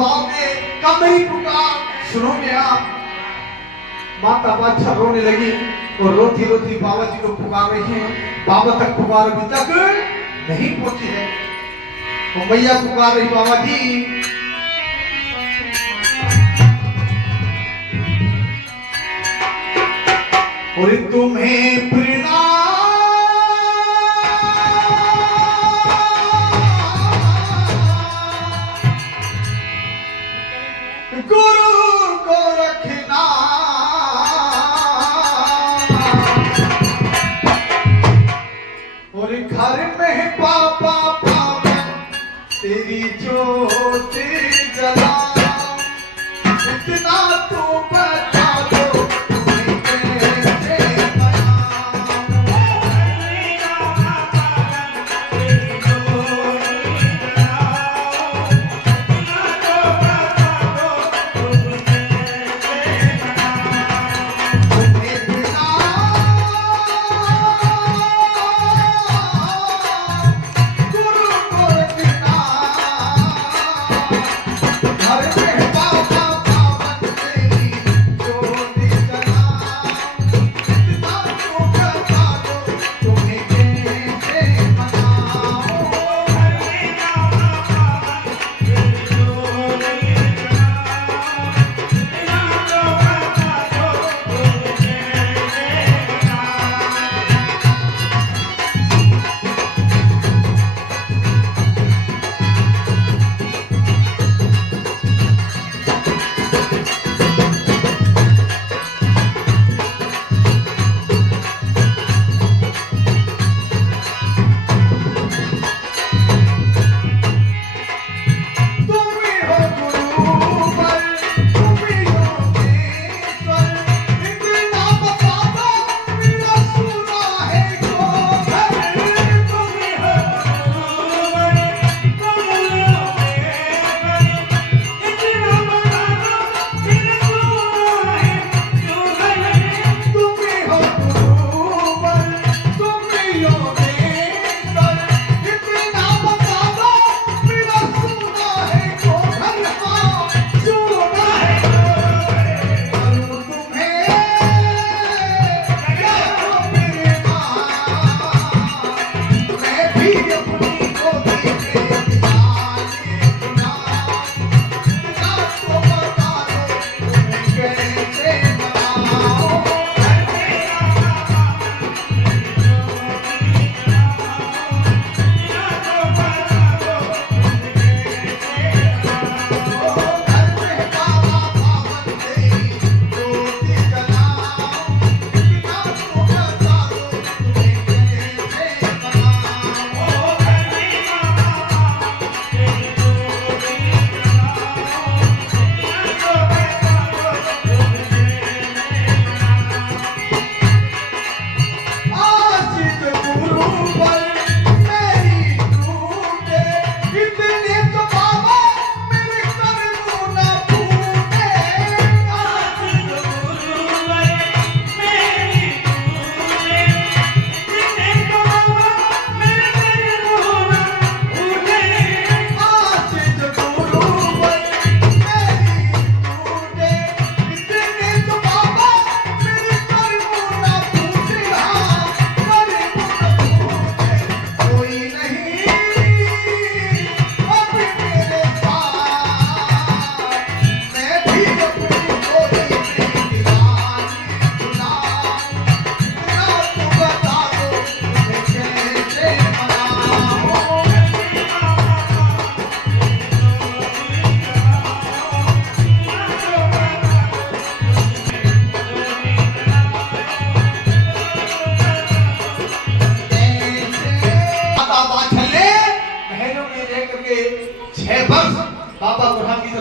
दबाओगे कब मेरी पुकार सुनोगे आप? माता बादशाह रोने लगी और रोती रोती बाबा जी को पुकार रही है। बाबा तक पुकार अभी तक नहीं पहुंची है। तो मैया पुकार रही बाबा जी, और तुम्हें प्रणाम गुरु को रखना, और घर में पापा पापा तेरी ज्योत जला, इतना तो बता दो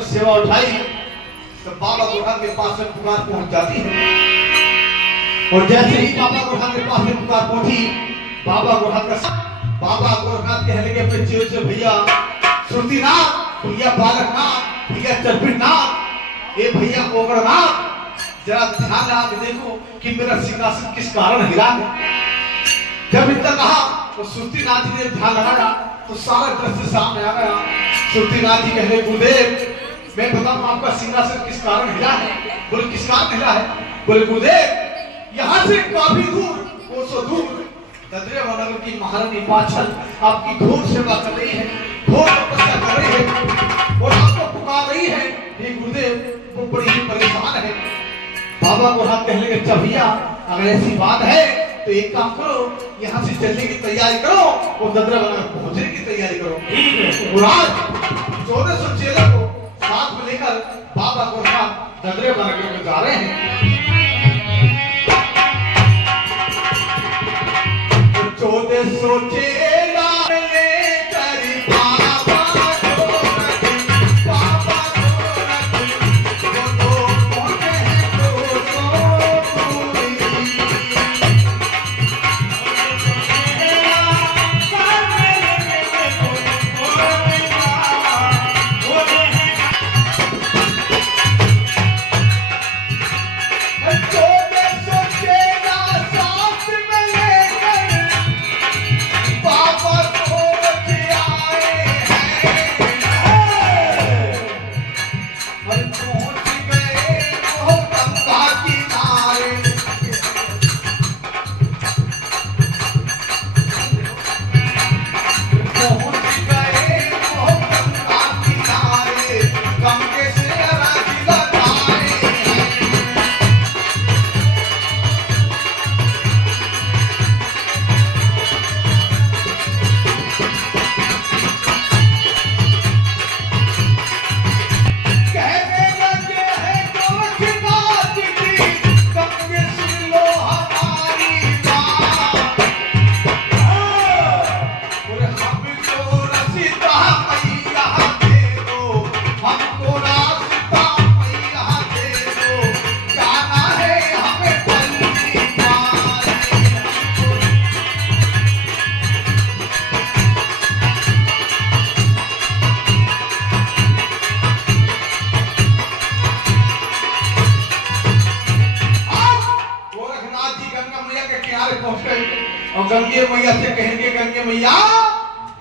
सेवा उठाई तो बाबा गोरखा के पास में पुकार पहुंच जाती है। और जैसे ही बाबा गोरखा के पास में पुकार पहुंची, बाबा गोरखा कहने लगे अपने चेले से, भैया श्रुतिनाथ, भैया बालकनाथ, भैया चरपितनाथ, ए भैया ओगड़नाथ, जरा ध्यान लगा के देखो कि मेरा सिंहासन किस कारण हिला है। जब इतना कहा तो श्रुतिनाथ जी ने ध्यान लगाया तो सारा दृश्य सामने आ गया। श्रुतिनाथ जी कहने, गुरुदेव मैं बताऊं आपका सिंहासन किस कारण हिला है? बोले किस कारण हिला है? बोले गुरुदेव यहाँ से काफी दूर, कोसों दूर ददरेवा नगर की महारानी पाछल आपकी घोर सेवा कर रही है, घोर तपस्या कर रही है और आपको पुकार रही है। ये गुरुदेव वो बड़ी ही परेशान है। बाबा को हम कहने लगे, अच्छा भैया अगर ऐसी बात है तो एक काम करो, यहाँ से चलने की तैयारी करो और ददरेवा नगर पहुंचने की तैयारी करो। और आज 1400 चेलों को साथ में लेकर बाबा को हम ददरेवा नगर में जा रहे हैं। 1400 चेला लेकर बाबा को रख, बाबा को रख, वो पहुंचे हैं 200 दूरी। और गंगे मैया से कहेंगे, गंगे मैया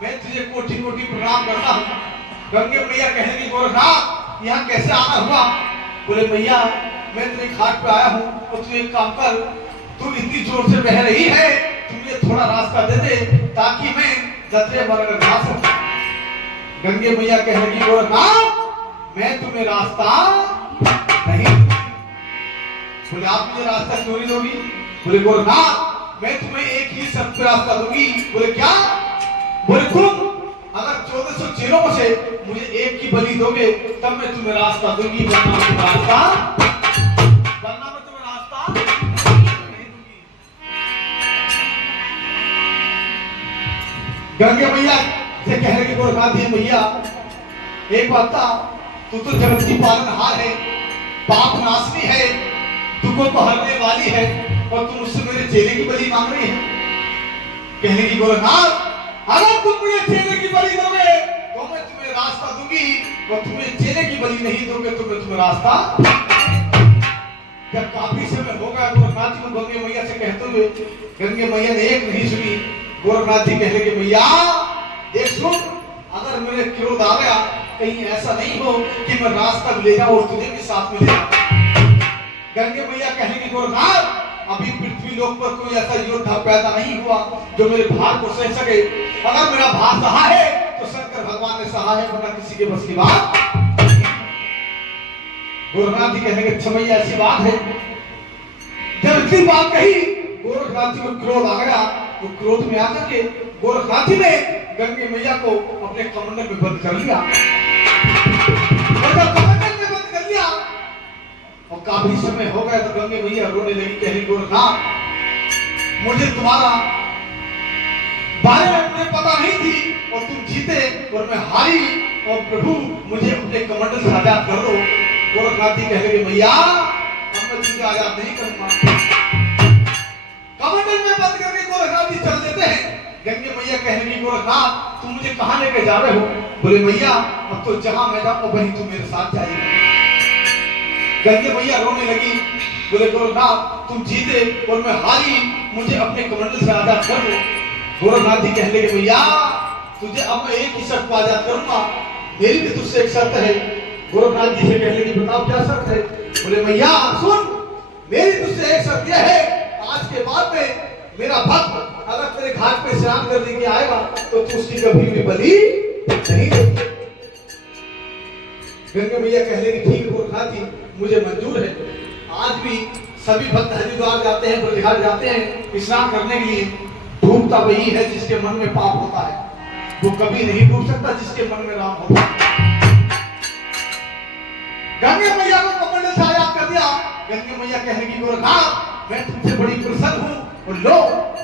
मैं तुझे कोटि कोटि प्रणाम करता हूँ। गंगे मैया कहेंगी, गोरखनाथ यहाँ कैसे आना हुआ? बोले मैया मैं तेरे घाट पे आया हूँ और तू एक काम कर, तू इतनी जोर से बह रही है, तू मुझे थोड़ा रास्ता दे दे ताकि मैं ददरेवा नगर जा सकूं। गंगे मैया कहेंगी, गोरखनाथ मैं तुम्हें रास्ता नहीं। बोले आप मुझे रास्ता क्यों नहीं दोगी? बोले गोरखनाथ मैं तुम्हें एक ही शर्त पे रास्ता दूंगी। बोले क्या? बोले तुम अगर 1400 चेलों में से मुझे एक की बलि दोगे तब मैं तुम्हें रास्ता दूंगी, वरना मैं तुम्हें रास्ता नहीं दूंगी। गंगे मैया से कह रही गोरखनाथ जी मैया एक बात था, तू तो जगत की पालनहार है, पाप नाशनी है, दुखों को हरने वाली है और तुम उससे मेरे चेले की बलि मांग रही है। कहने की गोरखनाथ अगर तुम मुझे चेले की बलि दोगे तो मैं तुम्हें रास्ता दूंगी और तुम्हें चेले की बलि नहीं दोगे तो मैं तुम्हें रास्ता। जब काफी समय हो गया गोरखनाथ जी को गंगे मैया से कहते हुए, गंगे मैया ने एक नहीं सुनी। गोरखनाथ जी कहने के मैया देख सुन, अगर मेरे क्रोध आ गया कहीं ऐसा नहीं हो कि मैं रास्ता ले जाऊं और तुझे भी साथ में ले जाऊं। गंगे मैया कहने की गोरखनाथ अभी पृथ्वी लोक पर कोई ऐसा योद्धा पैदा नहीं हुआ जो मेरे भार को सह सके। अगर मेरा भार सहा है तो शंकर भगवान ने सहा है, वरना किसी के बस की बात। गोरखनाथ जी कहने के मैया ऐसी बात है। जब इतनी बात कही गोरखनाथ जी को क्रोध आ गया, तो क्रोध में आकर के गोरखनाथ जी ने गंगे मैया को अपने कमंडल में बंद कर लिया। और काफी समय हो गया तो गंगे मैया रोने लगी, कहने गोरखनाथ मुझे तुम्हारा बारे में मुझे पता नहीं थी और तुम जीते और मैं हारी, और प्रभु मुझे अपने कमंडल से आजाद कर दो। गोरखनाथ जी कहने लगे मैया अब मैं तुझे आजाद नहीं करूंगा। कमंडल में बंद करके गोरखनाथ जी चल देते हैं। गंगे मैया कहने लगी गोरखनाथ तुम मुझे कहां लेके जा रहे हो? बोले मैया अब तो जहां मैं जाऊं वहीं तू मेरे साथ जाएगी। गंगे मैया रोने लगी, बोले गोरखनाथ तुम जीते और मैं हारी, मुझे अपने कमंडल से आजाद कर दो। गोरखनाथ जी कहने लगे मैया तुझे अब मैं एक ही शर्त पर आजाद करूंगा, मेरी भी तुझसे एक शर्त है। गोरखनाथ जी से कहने की बताओ क्या शर्त है? बोले मैया सुन, मेरी तुझसे एक शर्त यह है, आज के बाद में मेरा भक्त अगर तेरे घाट पे स्नान करने के आएगा तो तू उसकी कभी भी बलि नहीं देगी। गंगा मैया कहने की ठीक है गोरखनाथ जी, मुझे मंजूर है। आज भी सभी भक्त हरिद्वार जाते हैं, ब्रजघाट जाते हैं स्नान करने के लिए। डूबता वही है जिसके मन में पाप होता है, वो कभी नहीं डूब सकता जिसके मन में राम होता है। गंगा मैया को कमंडल से याद कर दिया। गंगा मैया कहने की गोरखनाथ मैं तुमसे बड़ी प्रसन्न हूँ और लो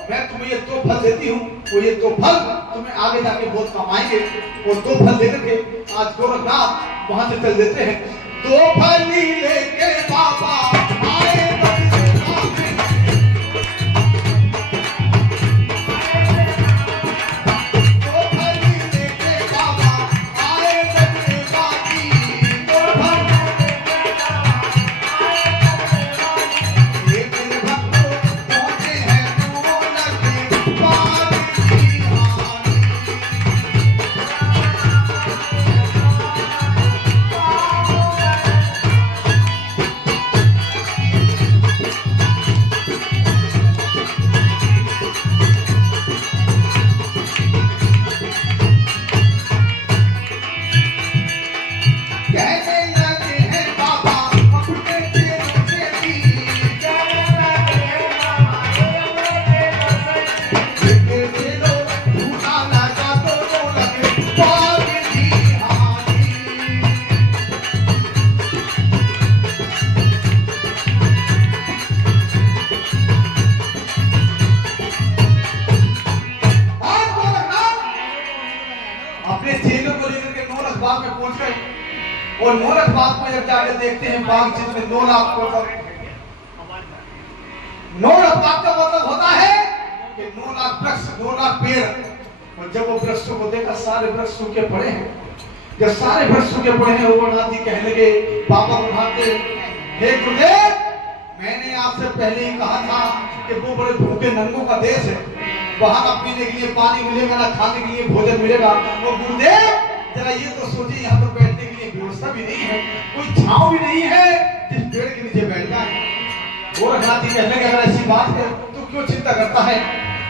मैं तुम्हें ये 2 फल देती हूँ, वो ये 2 फल तुम्हें आगे जाके बहुत काम आएंगे। और 2 फल लेकर के आज गोरखनाथ वहां से चल देते हैं। 2 फल लेके बाबा आए और नौलख बाग में जब जाके देखते हैं बाग जिसमें 9 लाख नौलख बाग का मतलब होता है कि 9 लाख वृक्ष 9 लाख पेड़। और जब वो वृक्षों को देखा सारे वृक्ष सूखे पड़े हैं। जब सारे वृक्ष सूखे पड़े हैं गोरखनाथ जी कहने लगे बाबा गोरखनाथ हे गुरुदेव मैंने आपसे पहले ही कहा था कि वो बड़े भूखे नंगों का देश है, वहां ना पीने के लिए पानी मिलेगा ना खाने के लिए भोजन मिलेगा। वो गुरुदेव जरा ये तो सोचिए यहाँ पर बैठने के लिए व्यवस्था भी नहीं है, कोई छांव भी नहीं है जिस पेड़ के नीचे बैठना है। गोरखनाथ जी कहने लगे अगर ऐसी बात है तो क्यों चिंता करता है।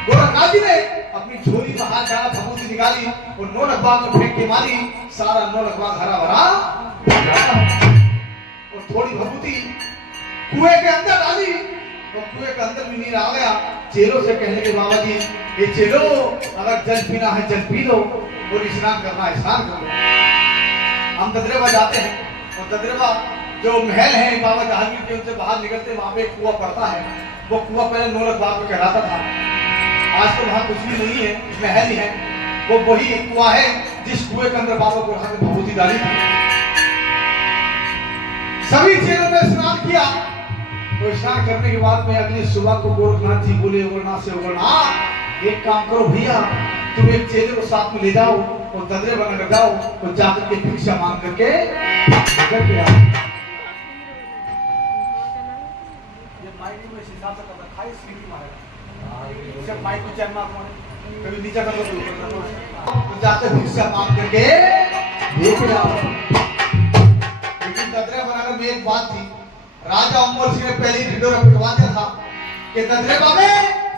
गोरखनाथ जी ने अपनी झोली में हाथ डाला, भभूति निकाली और नौलख बाग में फेंक के मारी। सारा नौलख बाग हरा भरा और थोड़ी भभूति कुएं के अंदर डाली और कुएं के अंदर भी नीर आ गया। चेलों से कहने के बाबा जी ये चेलो अगर जल पीना है जल पी लो और स्नान करना है स्नान कर लो। हम ददरेवा जाते हैं और ददरेवा जो महल है बाबा जहांगीर के उनसे बाहर निकलते वहां पे एक कुआं पड़ता है। वो कुआं पहले नौलख बाग में कहलाता था, आज तो वहां कुछ भी नहीं है, महल ही है। वो वही कुआं है जिस कुएं के अंदर बाबा गोरखनाथ ने भभूति डाली थी। सभी चेलों ने स्नान किया। तो स्नान करने के बाद में अगली सुबह को गोरखनाथ जी बोले गोरखनाथ से गोरखनाथ एक काम करो भैया तुम एक चेले को साथ में ले जाओ और ददरे बनाकर जाओ और जाकर के भिक्षा मांग करके घर पे आओ। ये माइक में हिसाब से करता खाई सीटी मारेगा सब माइक में चैन मार कभी नीचे कर लो तो जाकर भिक्षा मांग करके लेके आओ। लेकिन ददरे बनाकर में एक बात थी, राजा उमर सिंह ने पहले ही ढिंढोरा पिटवा दिया था कि ददरेवा में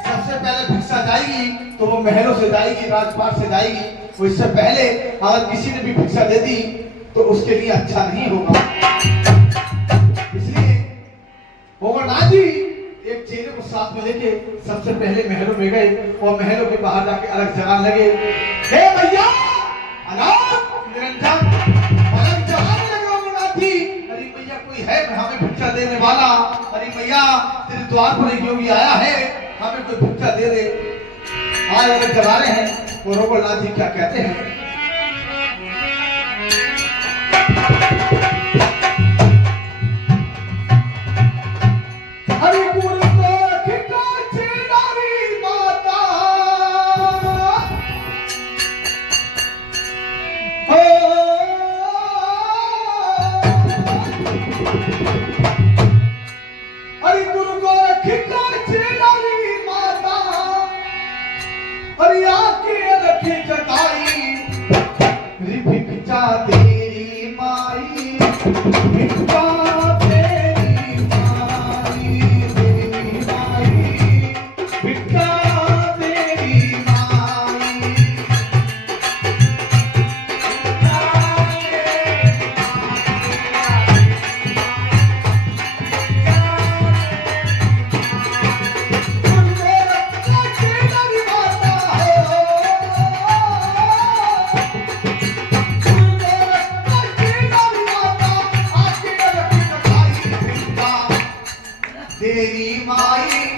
सबसे पहले भिक्षा जाएगी तो वो महलों से जाएगी, राजपाट से जाएगी। वो इससे पहले अगर किसी ने भी भिक्षा दे दी तो उसके लिए अच्छा नहीं होगा। इसलिए गोरखनाथ जी एक चेले को साथ में लेके सबसे पहले महलों में गए और महलों के बाहर जाके अलग जगाने लगे, हे भैया अनाथ निरंजन अलग जगाने लगे गोरखनाथ जी। अरे भैया कोई है हमें भिक्षा देने वाला, अरे भैया तेरे द्वार पर एक योगी आया है हमें कोई भिक्षा दे दे। आज अगर चला रहे हैं और गोरखनाथ जी क्या कहते हैं, तेरी माई तेरी माई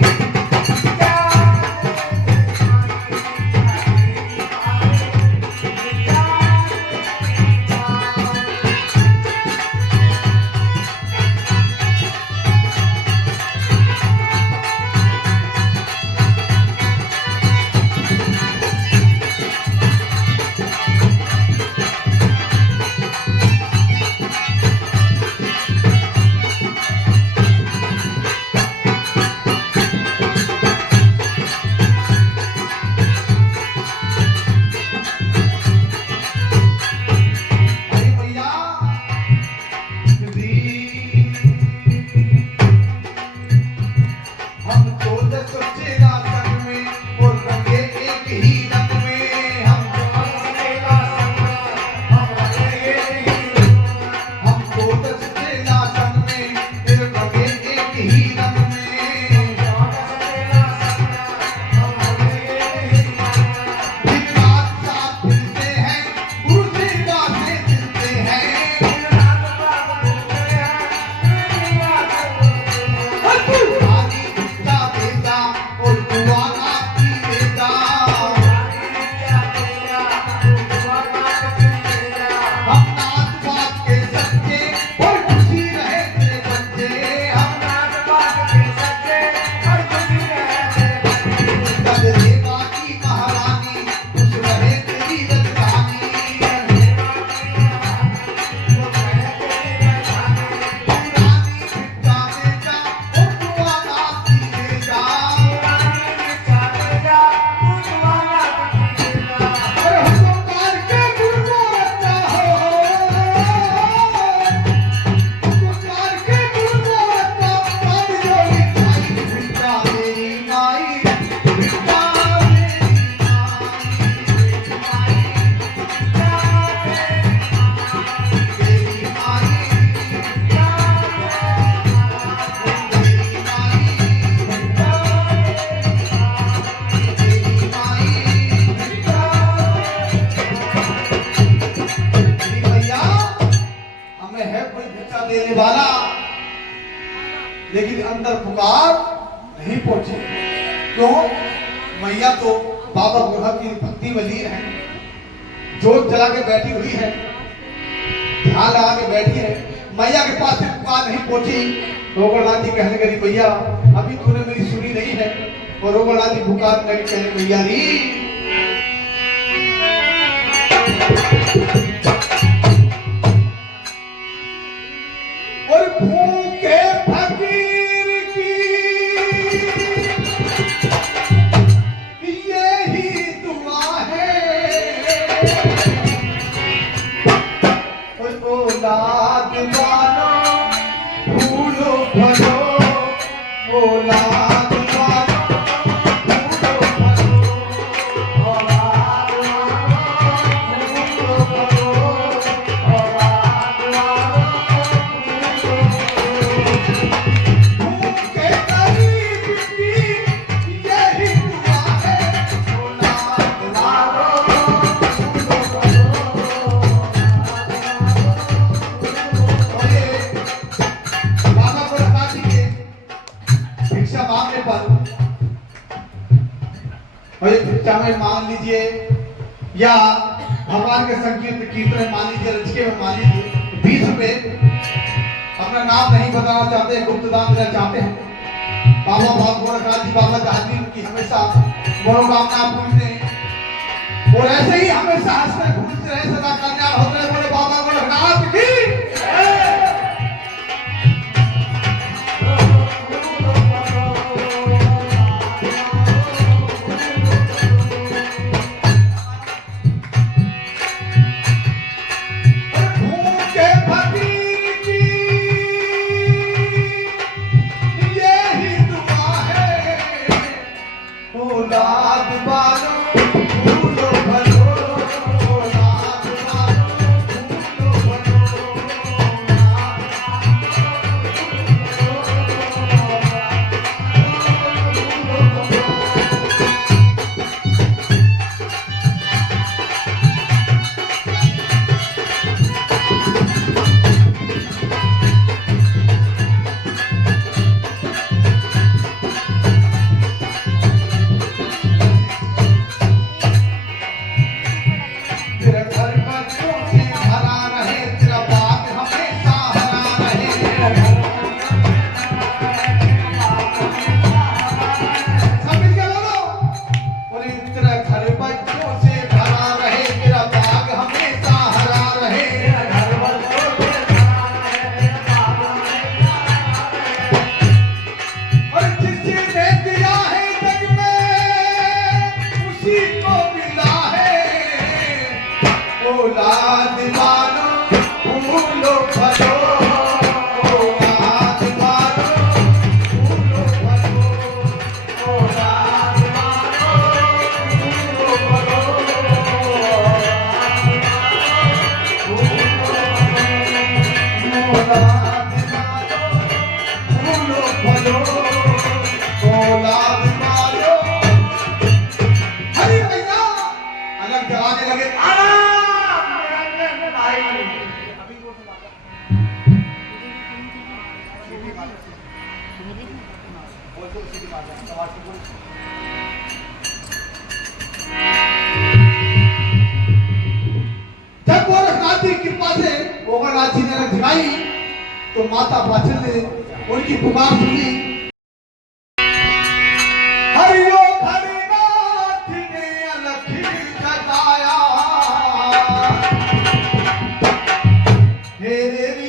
देने वाला, लेकिन अंदर पुकार नहीं पहुंची। क्यों? मैया तो बाबा गोरखा की भक्ति में लीन है, जोत जला के बैठी हुई है, ध्यान लगा के बैठी है। मैया के पास से पुकार नहीं पहुंची। रोगनाथ जी कहने लगी भैया अभी तूने मेरी सुनी नहीं है। और रोगनाथ जी पुकार नहीं कहने भैया री और भूखे फकीर की यही दुआ है। और औलाद वालो भूलो भलो, औलाद वालो भूलो भलो, औलाद वालो भूलो भलो, औलाद वालो भूखे गरीब की यही दुआ है। औलाद वालो भूलो भलो। बाबा गोरखा जी के भिक्षा मांगने पर और ये भिक्षा में मांग लीजिए या भगवान के संकीर्तन कीर्तन मान लीजिए, रचके में मान लीजिए 20 रुपए। अपना नाम नहीं बताना चाहते हैं, गुप्त दान देना चाहते हैं। बाबा बाबा गोरखा जी बाबा जहांगीर की हमेशा मनोकामना पूजते हैं और ऐसे ही हमेशा हंसते घूमते रहे, सदा कल्याण होते रहे। बोले बाबा गोरखनाथ की भूखे फकीर की यही दुआ है। औलाद वालो भूलो भलो, औलाद वालो भूलो भलो। औलाद मानो फूलो फलो, औलाद मानो फूलो फलो, औलाद मानो फूलो फलो, औलाद मानो फूलो फलो, औलाद मानो। हरी भैया अलग जगाने लगे जब वो रघुनाथ की कृपा से गोवर्धन जी ने अलग जगाई तो माता पाचन ने उनकी पुकार सुनी। हरिओ हरिनाथ ने अलग जगाया, हे देवी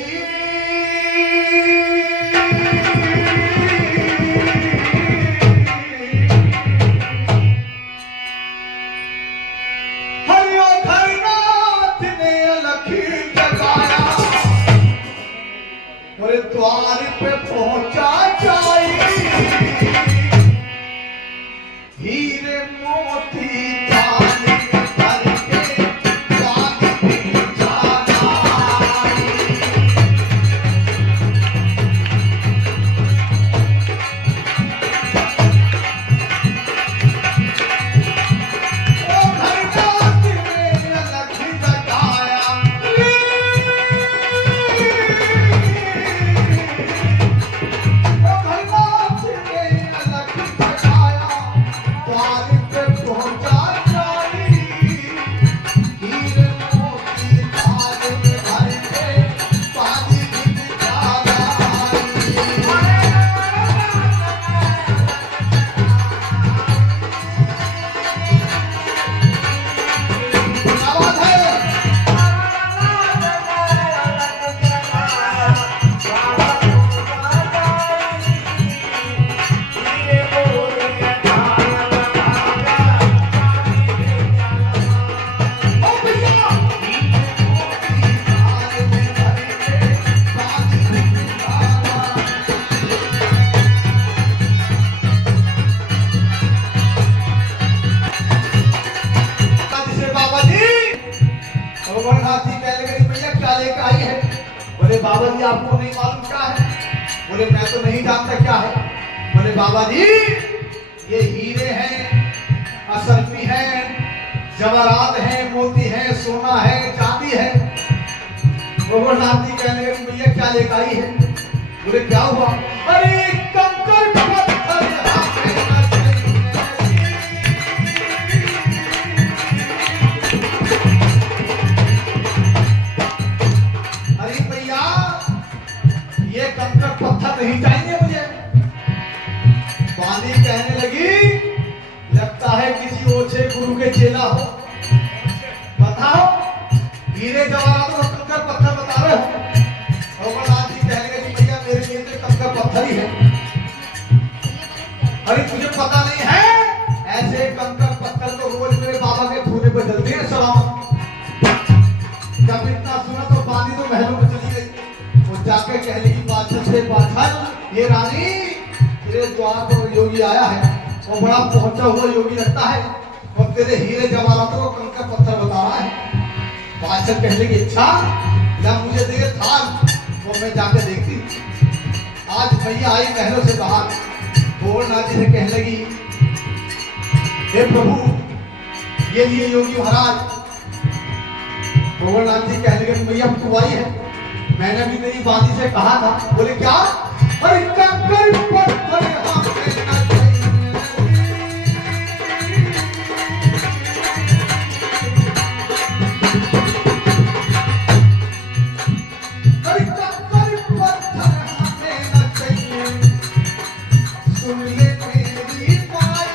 हरिओ हरिनाथ ने अलग जगाया, और द्वार पे पहुंचा जाई, हीरे मोती थाली भर के पानी जाना। ओ हरिनाथ ने अलग जगाया, ओ हरिनाथ ने अलग जगाया, द्वार पे पहुंचा जाई, हीरे मोती थाली भर के पानी जाना। आवाज है ओ भैया थाल में भर के पानी जाना। जिसे बाबा जी गोवर्धन जी कहने लगे भैया क्या लेकर आई है? बोले बाबा जी आपको नहीं मालूम क्या है? बोले मैं तो नहीं जानता क्या है। बोले बाबा जी ये हीरे हैं, असरफी है, जवाहरात है, मोती है, सोना है, चांदी है। गोवर्धन जी कहने लगे भैया क्या लेकर आई है? बोले क्या हुआ? अरे कंकर पत्थर हाथ में न चाहिए। अरे भैया ये कंकर पत्थर नहीं चाहिए मुझे। वाणी कहने लगी लगता है किसी ओछे गुरु के चेला हो, बताओ हीरे जवाहरात और कंकर पत्थर बता रहे हो। गोवर्धन जी कहने लगे भैया मेरे लिए तो कंकर पत्थर ही है। अरे तुझे पता नहीं है ऐसे कंकर पत्थर तो रोज मेरे बाबा के धूने पे जलते हैं सलामत। जब इतना सुना तो वाणी तो महलों में चली गई। वो जाके कहने की बात से बात ये रानी तेरे द्वार पर योगी आया है और बड़ा पहुंचा हुआ योगी लगता है और तेरे हीरे जवाहरात को कंकर पत्थर बता रहा है। बादशाह कहने की इच्छा जब मुझे दे थाल वो मैं जाके देखती। आज भैया आई महलों से बाहर, गोवर्धन जी से कहने लगी हे प्रभु ये लिए योगी महाराज। गोवर्धन जी कहने लगे भैया तू आई है, मैंने भी तेरी वाणी से कहा था। बोले क्या? अरे कंकर पत्थर हाथ में न चाहिए। अरे कंकर पत्थर हाथ में न चाहिए। सुन ले मेरी बात,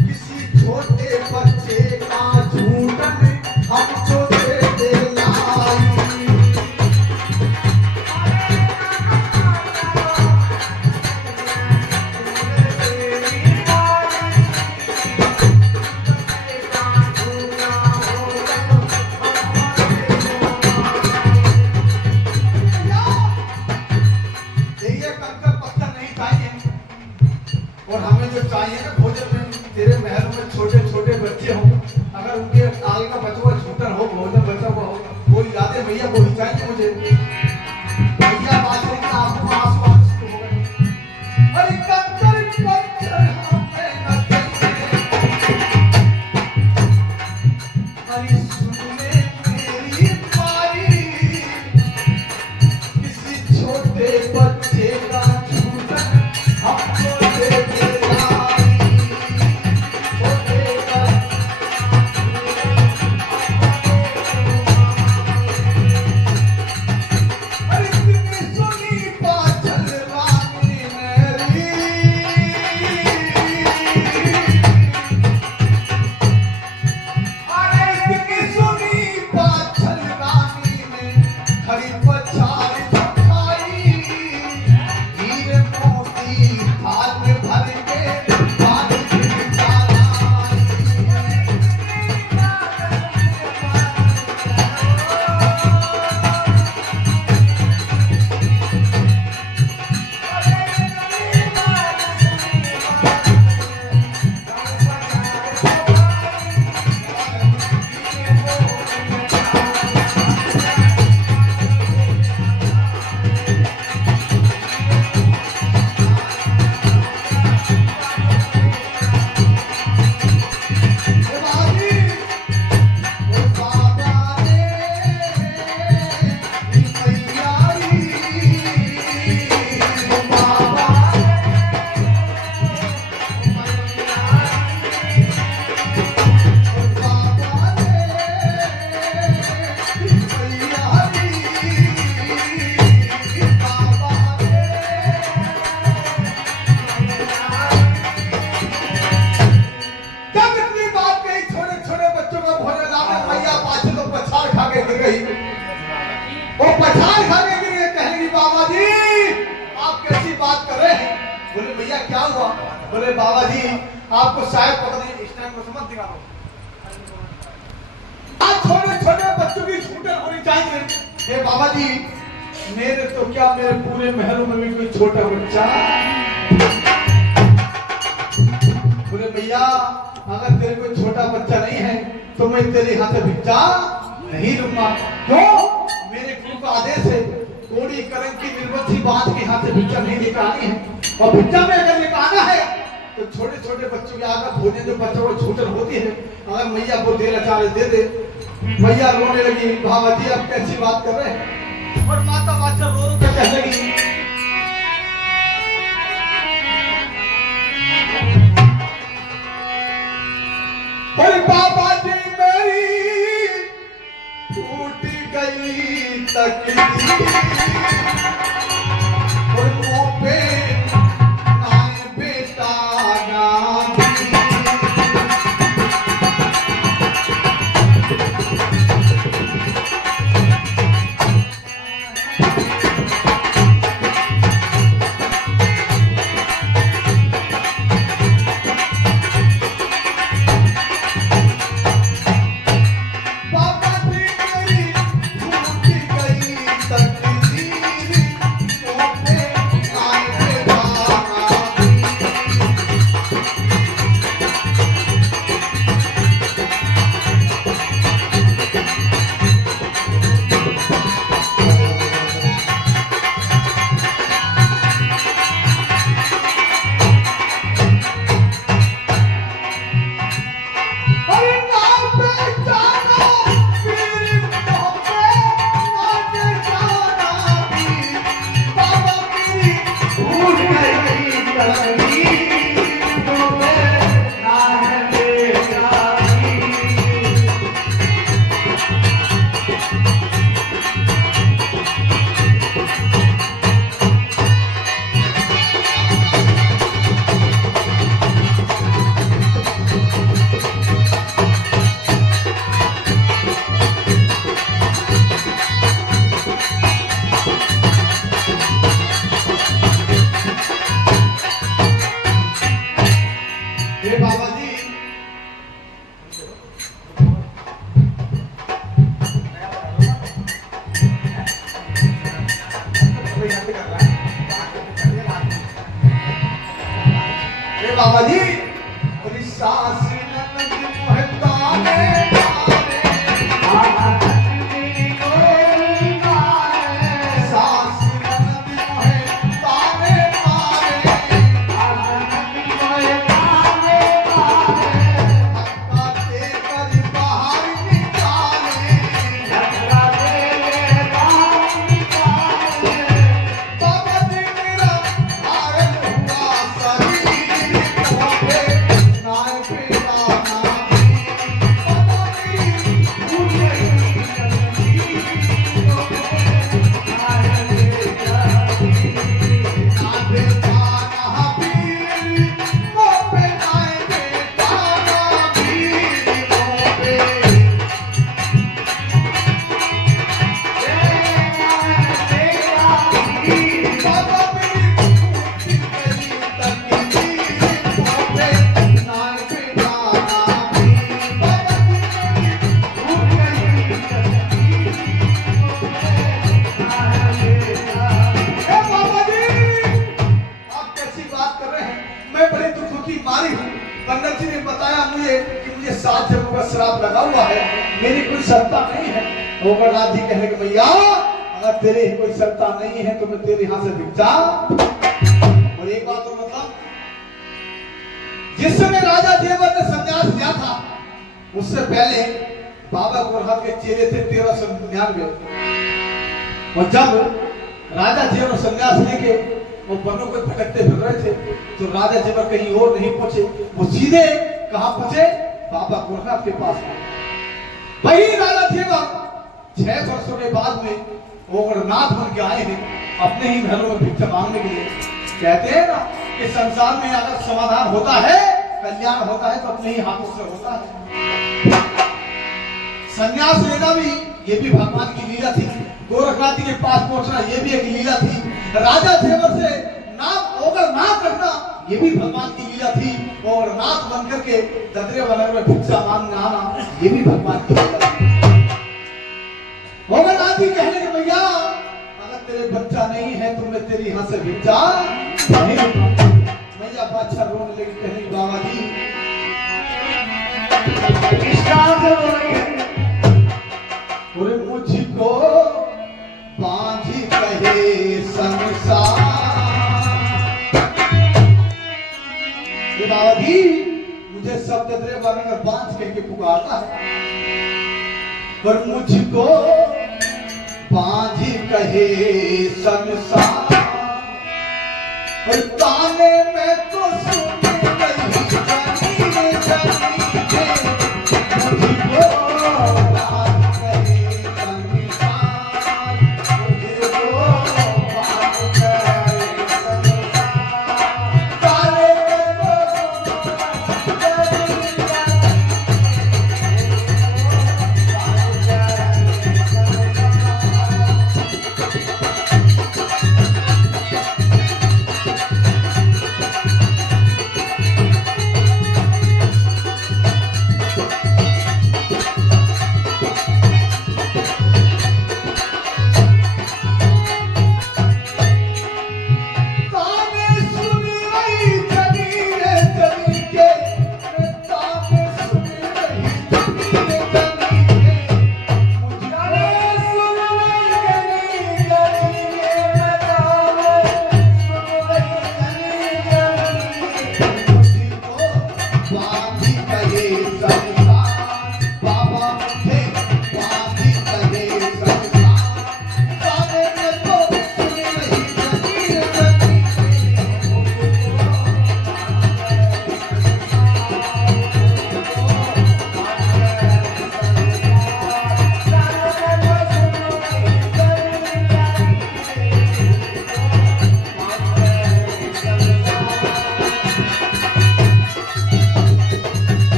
किसी छोटे बच्चे का झूठन हमको दे दे लाई। पहुंचे। भैया बादशाह के आंखों में आंसू आना शुरू हो गए। अरे कंकर पत्थर हमें न चाहिए, अरे सुन ले मेरी माई, किसी छोटे बच्चे का झूठन हमको दे दे लाई। छोटे का अरे कितनी सुनी पाछल रानी मेरी, अरे कितनी सुनी पाछल रानी में खड़ी पछाड़ झपकाई। हीरे मोती थाल में भर के पानी भिजाई। जब इतनी बात कही, छोटे छोटे बच्चों का भोजन लाने मैया पाछे तो पछाड़ खा के गिर गई। वो पछाड़ खा के गिर गई, कहने लगी बाबा जी आप कैसी बात कर रहे हैं? बोले भैया क्या हुआ? बोले बाबा जी आपको शायद पता नहीं, इस टाइम को समझ दिखाओ। आज छोटे छोटे बच्चों की छूटन होनी चाहिए। ये बाबा जी मेरे तो क्या, मेरे पूरे महलों में भी कोई छोटा बच्चा। बोले भैया अगर तेरे कोई छोटा बच्चा नहीं है तो मैं तेरे हाथ से भिक्षा नहीं लूंगा। क्यों? मेरे गुरु का आदेश है, कोड़ी कलंकी निर्बंधी बात के हाथ से भिक्षा नहीं लेकर आनी है। और भिक्षा में अगर लेकर आना है तो छोटे छोटे बच्चों के आगे भोजन जो बच्चों को छूटन होती है, अगर मैया को दे चाले दे दे। मैया रोने लगी, बाबा जी आप कैसी बात कर रहे हैं? और माता बादशाह रो रो के कहने लगी, अरे बाबा जी मेरी टूट गई तकदीर, और मुंह पे आए बेटा नाम। बाबा जी और सास ननद मोहता में लगा हुआ है, मेरी कोई सत्ता नहीं है। ओगरनाथ जी कहने के भैया अगर तेरे ही कोई सत्ता नहीं है तो मैं तेरे यहाँ से भिक्षा। और एक बात और मतलब, जिस समय राजा जेवर ने संन्यास लिया था उससे पहले बाबा गोरखनाथ के चेले थे 1399। और जब राजा जेवर संन्यास लेके वो वनों को भटकते फिर रहे थे तो राजा जेवर कहीं और नहीं पहुंचे, वो सीधे कहां पहुंचे? बाबा गोरखनाथ के पास। वही राजा जेवर 6 वर्षों के बाद में ओगरनाथ बन के आए हैं अपने ही घरों में भिक्षा मांगने के लिए। कहते हैं ना कि संसार में अगर समाधान होता है, कल्याण होता है तो अपने ही हाथों से होता है। संन्यास लेना भी ये भी भगवान की लीला थी, गोरखनाथ जी के पास पहुंचना ये भी एक लीला थी, राजा जेवर से नाम ओगरनाथ रखना ये भी भगवान की लीला थी, और नाथ बन करके ददरे वनगर में भिक्षा मांगने आना ये भी भगवान की लीला थी। ओगरनाथ जी कहने के भैया अगर तेरे बच्चा नहीं है तो मैं तेरी यहाँ से भिक्षा नहीं लूंगा। मैया बादशाह रोने लगी, कहने बाबा जी किस कारण से रो रही है? बोले मुझको बांझी कहे संसार। ये बाबा जी मुझे सब ददरे वनगर बांझ कह के पुकारता है, पर मुझको बांझी कहे संसार। और ताने में तो सुने नहीं जानी जानी मुझको बांझी कहे संसार, मुझको बांझी कहे संसार। ताने में तो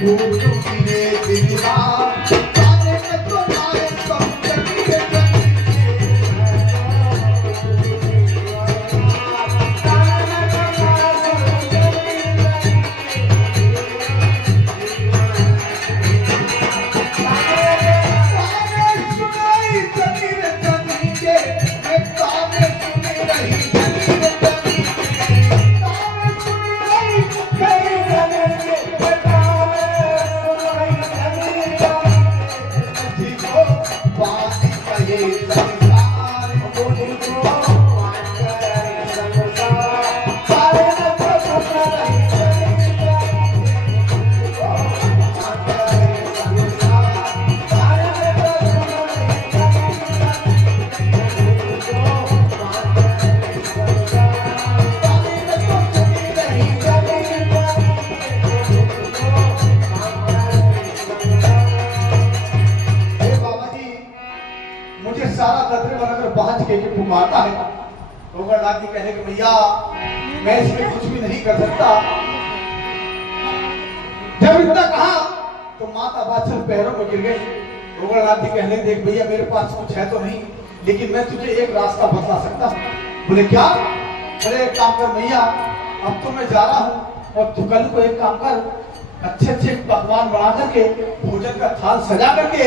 गुरु गिरे दीवार आने में तो आए सब जगह पुकारता है। गोवर्धन जी कहने के भैया मैं इसमें कुछ भी नहीं कर सकता। जब इतना कहा तो माता बादशाह पैरों में गिर गई। गोवर्धन जी कहने देख भैया मेरे पास कुछ है तो नहीं, लेकिन मैं तुझे एक रास्ता बता सकता हूँ। बोले क्या? बोले एक काम कर भैया, अब तो मैं जा रहा हूँ और तू कल को एक काम कर, अच्छे अच्छे पकवान बना करके भोजन का थाल सजा करके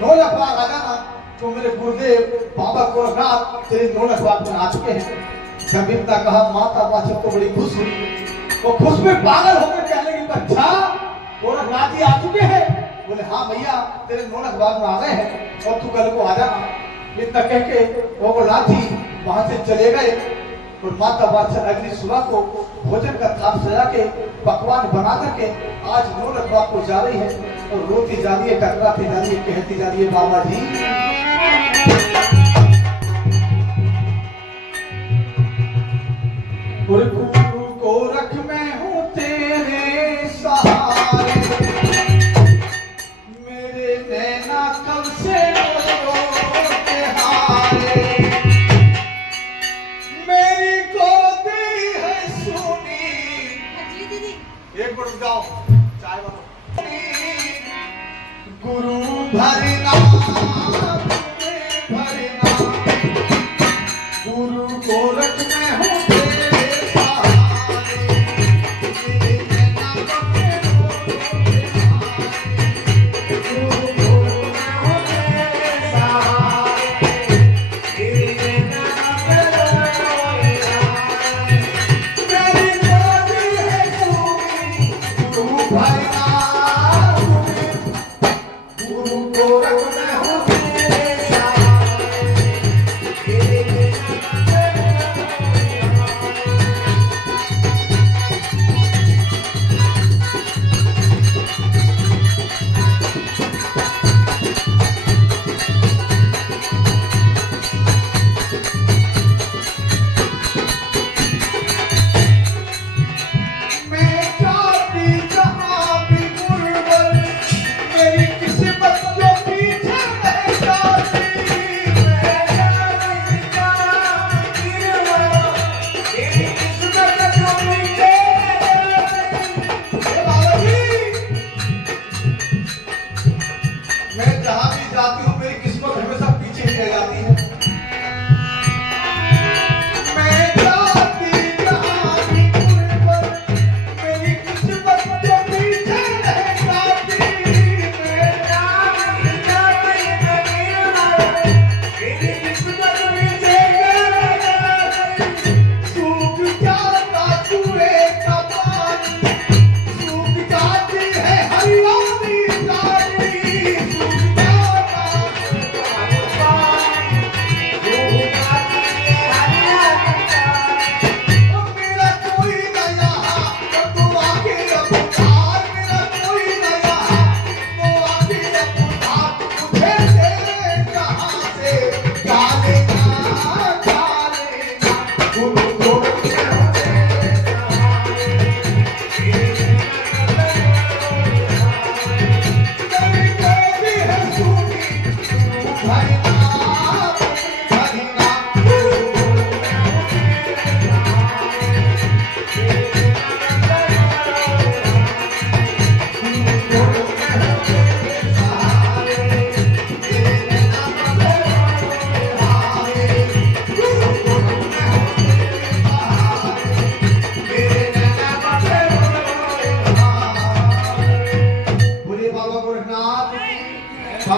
9 अखबार आ जाना। तो मेरे गुरुदेव बाबा गोरखनाथ तेरे 9 अखबार में आ चुके हैं। जब इतना कहा माता बादशाह तो बड़ी खुश हुई। वो खुश में पागल होकर कहने लगी अच्छा गोरखनाथ जी आ चुके हैं? बोले हाँ भैया तेरे 9 अखबार में आ गए हैं और तू कल को आ जाना। इतना कह के गोरखनाथ जी वहां से चले गए और माता बादशाह अगली सुबह को भोजन का थाल सजा के पकवान बना करके आज 9 अखबार को जा रही है और रोती जा रही है, टकराती जा रही है, कहती जा रही है बाबा जी गुरु गोरख में हूँ तेरे सहारे, मेरे नैना कब से रोते हारे, मेरी गोदी है सुनी। एक मिनट गाओ चाय बनो। गुरु भरना भरना गुरु गोरख में हूँ गुरु गोरख में हूँ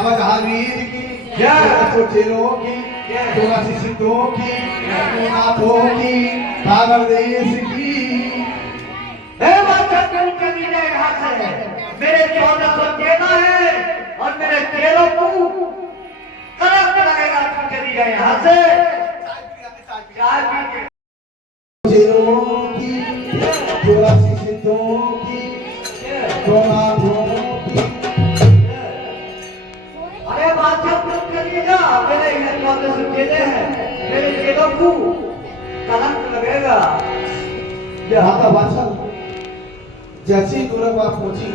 बाबा महावीर की तो चेलों की 84 सिद्धों की नाथों की भागर देश की मेरे 1400 चेला है और मेरे चेलों को कलंक लगेगा। तुम चली जाए यहाँ से। चाय पी के चेलों की 84 सिद्धों की नाथों की। अरे बादशाह तुम चलिएगा। मेरे यहाँ 1400 चेले हैं। मेरे चेलों को कलंक लगेगा। माता बादशाह जैसी दुर्गा पहुंची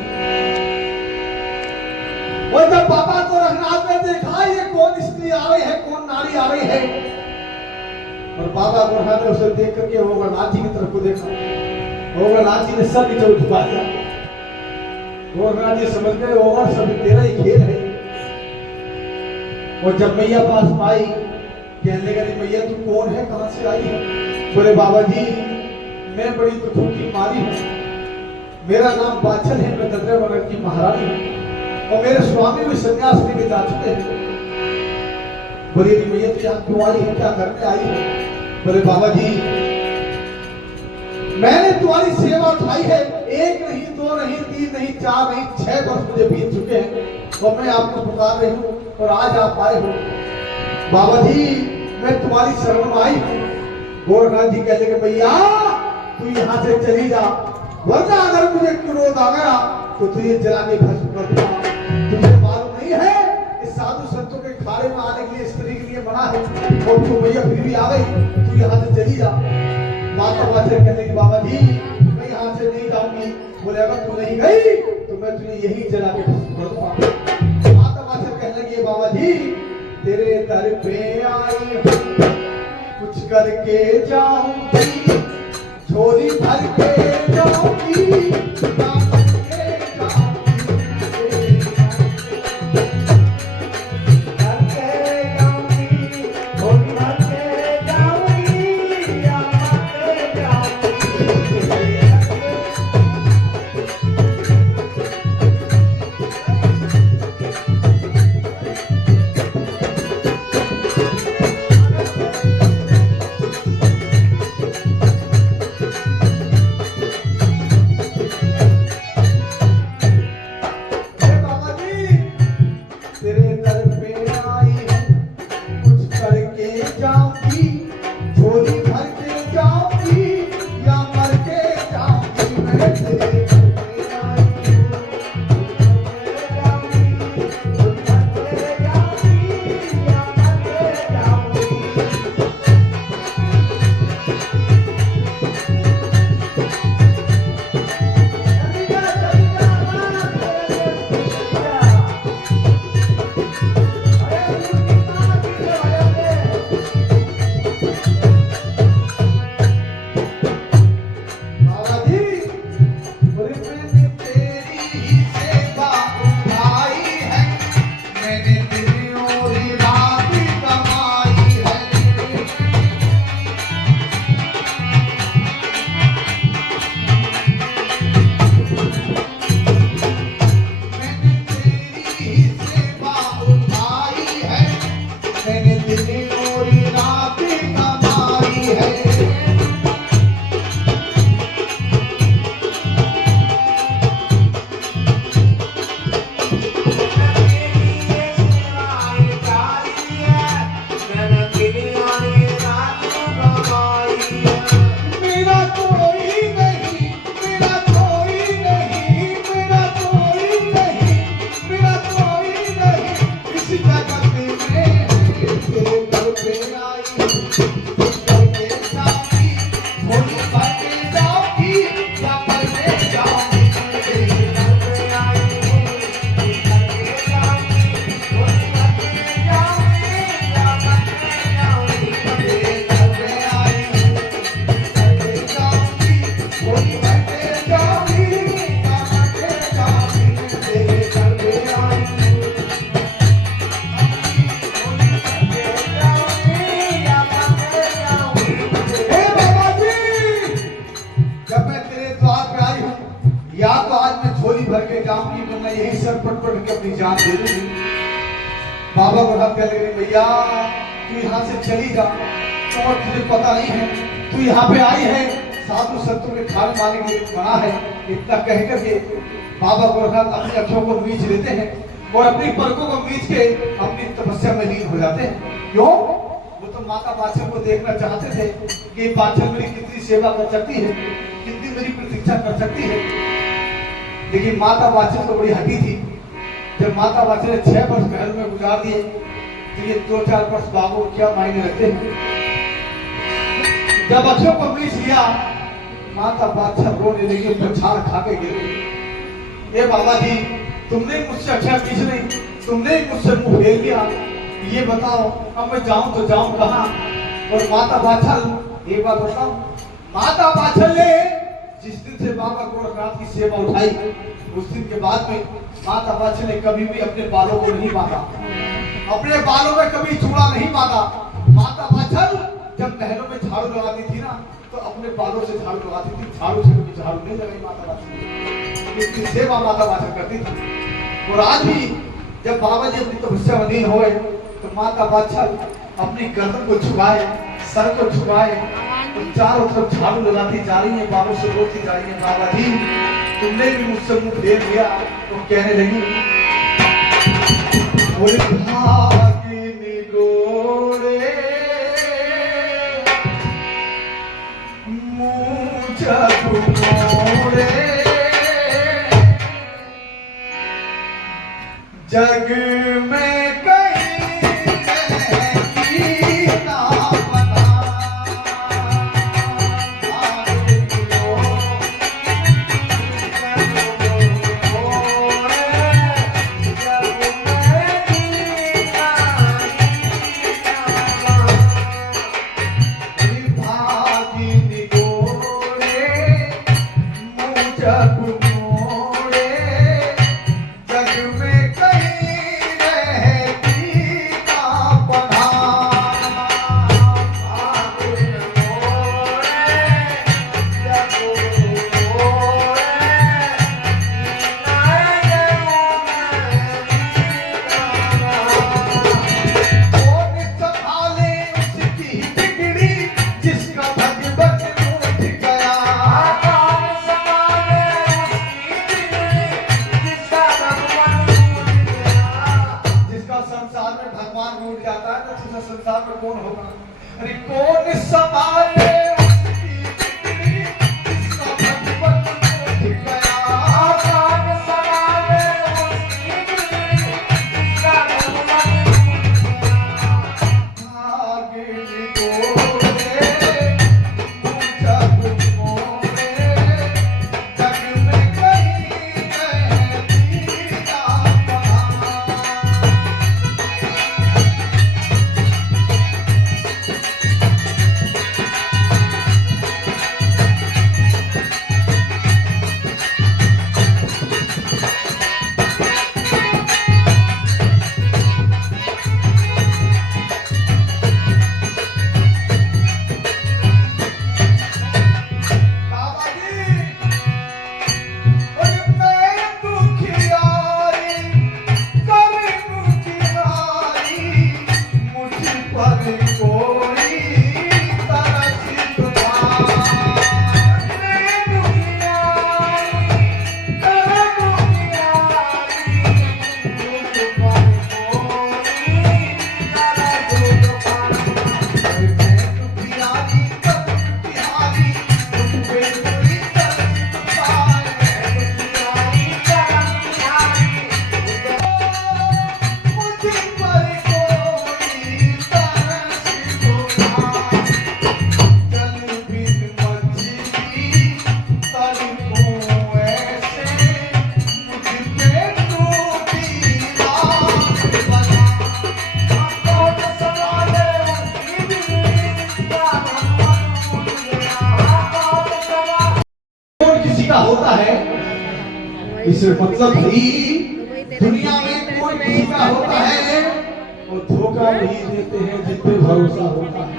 और जब बाबा को रघुनाथ ने देखा ये कौन स्त्री आ रही है, कौन नारी आ रही है, और बाबा को रघुनाथ ने उसे देख करके ओगरनाथ जी की तरफ को देखा। ओगरनाथ जी ने सब इधर झुका दिया। ओगरनाथ जी समझ गए ओगर सब तेरा ही खेल है। और जब मैया पास आई कहने लगी मैया तू कौन है, कहां से आई है? बोले बाबा जी मैं बड़ी दुखों की मारी हूँ, मेरा नाम बाछल है, मैं ददरे वनर की महारानी हूँ और मेरे स्वामी भी संन्यास लेके जा चुके हैं। बोले भैया तो यहाँ क्यों आई है, क्या करने आई है? बोले बाबा जी मैंने तुम्हारी सेवा उठाई है, 1 नहीं 2 नहीं 3 नहीं 4 नहीं 6 वर्ष मुझे बीत चुके हैं और मैं आपको पुकार रही हूँ और आज आप आए हो। बाबा जी मैं तुम्हारी शरण में आई हूँ। गोरखनाथ जी कहते कि भैया तू यहाँ से चली जा, वरना अगर मुझे क्रोध आ गया तो तुझे जला के भस्म कर दूंगा। तुझे मालूम नहीं है इस साधु संतों के खाड़े में आने के लिए स्त्री के लिए मना है और तू भैया फिर भी आ गई, तू यहाँ से चली जा। माता बादशाह कहने की बाबा जी मैं यहाँ से नहीं जाऊंगी। बोले अगर तू नहीं गई तो मैं तुझे यही जला के भस्म कर दूंगा। माता बादशाह कहने लगी बाबा जी तेरे दर पे आई कुछ करके जाऊंगी, झोली भर के जाऊंगी, बाबा गोरख कहने लगे भैया तू यहाँ से चली जा, और तुझे पता नहीं है तू यहाँ पे आई है साधु संतों के खान माने के लिए मना है। इतना कह करके बाबा गोरखनाथ अपनी अखियों को मीच लेते हैं और अपनी पलकों को मीच के अपनी तपस्या में लीन हो जाते हैं। क्यों? वो तो माता बाछल को देखना चाहते थे कि बाछल मेरी कितनी सेवा कर सकती है, कितनी मेरी प्रतीक्षा कर सकती है। लेकिन माता बाछल तो बड़ी हटी थी। जब माता बाछल ने 6 वर्ष महल में गुजार दिए तो ये 2-4 वर्ष बाबू क्या मायने रखते हैं। जब अक्षों को मीच लिया माता बाछल रोने लगी, पछाड़ खा के गिर। ये बाबा जी तुमने मुझसे अक्षर मीच नहीं, तुमने मुझसे मुंह फेर लिया, ये बताओ अब मैं जाऊं तो जाऊं कहां? और माता बाछल एक बात बताओ, माता बाछल ने जिस दिन से बाबा गोरखनाथ की सेवा उठाई उस दिन के बाद में माता बाछल ने कभी भी अपने बालों को नहीं बांधा, अपने बालों में कभी चूड़ा नहीं बांधा। माता बाछल जब महलों में झाड़ू लगाती थी ना तो अपने बालों से झाड़ू लगाती थी, झाड़ू से कभी झाड़ू नहीं लगाई माता बाछल। इसकी सेवा माता बाछल करती थी। और आज भी जब बाबा जी अपनी तपस्या में लीन हुए तो माता बाछल अपनी गर्दन को झुकाए, सर को झुकाए तो चारों तरफ झाड़ू लगाती जा रही है, बाबू से बोलती जा रही है बाबा जी तुमने भी मुझसे मुंह फेर लिया। तो कहने लगी भागिनी गोरे मुँह जब मोड़े जग में कहीं रहती ना बना। भागिनी गोरे मुँह जब मोड़े जग में कहीं रहती ना बना। कौन संभाले उसकी बिगड़ी जिसका भगवत रूठ गया। जिसका संसार में भगवान रूठ जाता है तो दूसरा संसार में कौन होगा? अरे कौन संभाले उसकी बिगड़ी जिसका भगवत रूठ गया। भागिनी गोरे मुँह जब मोड़े जग में कहीं रहती ना बना। बाबा जी और मैं दुखियारी कर दुखियारी मुझ पर कोई तरस तुम्हारा। मैं दुखियारी कर दुखियारी मुझ पर कोई तरस तुम्हारा। मैं दुखियारी कर दुखियारी मुझ पे कोई तरस तुम्हारा। मुझ पर कोई तरस तुम्हारा। जल बिन मछली तड़पो ऐसे मुझ पे टूटी रात बना। कौन संभाले उसकी बिगड़ी जिसका भगवान रूठ गया। कौन किसी का होता है इससे मतलब ही दुनिया में कोई किसी का होता है और धोखा नहीं देते हैं जिन पे भरोसा होता है।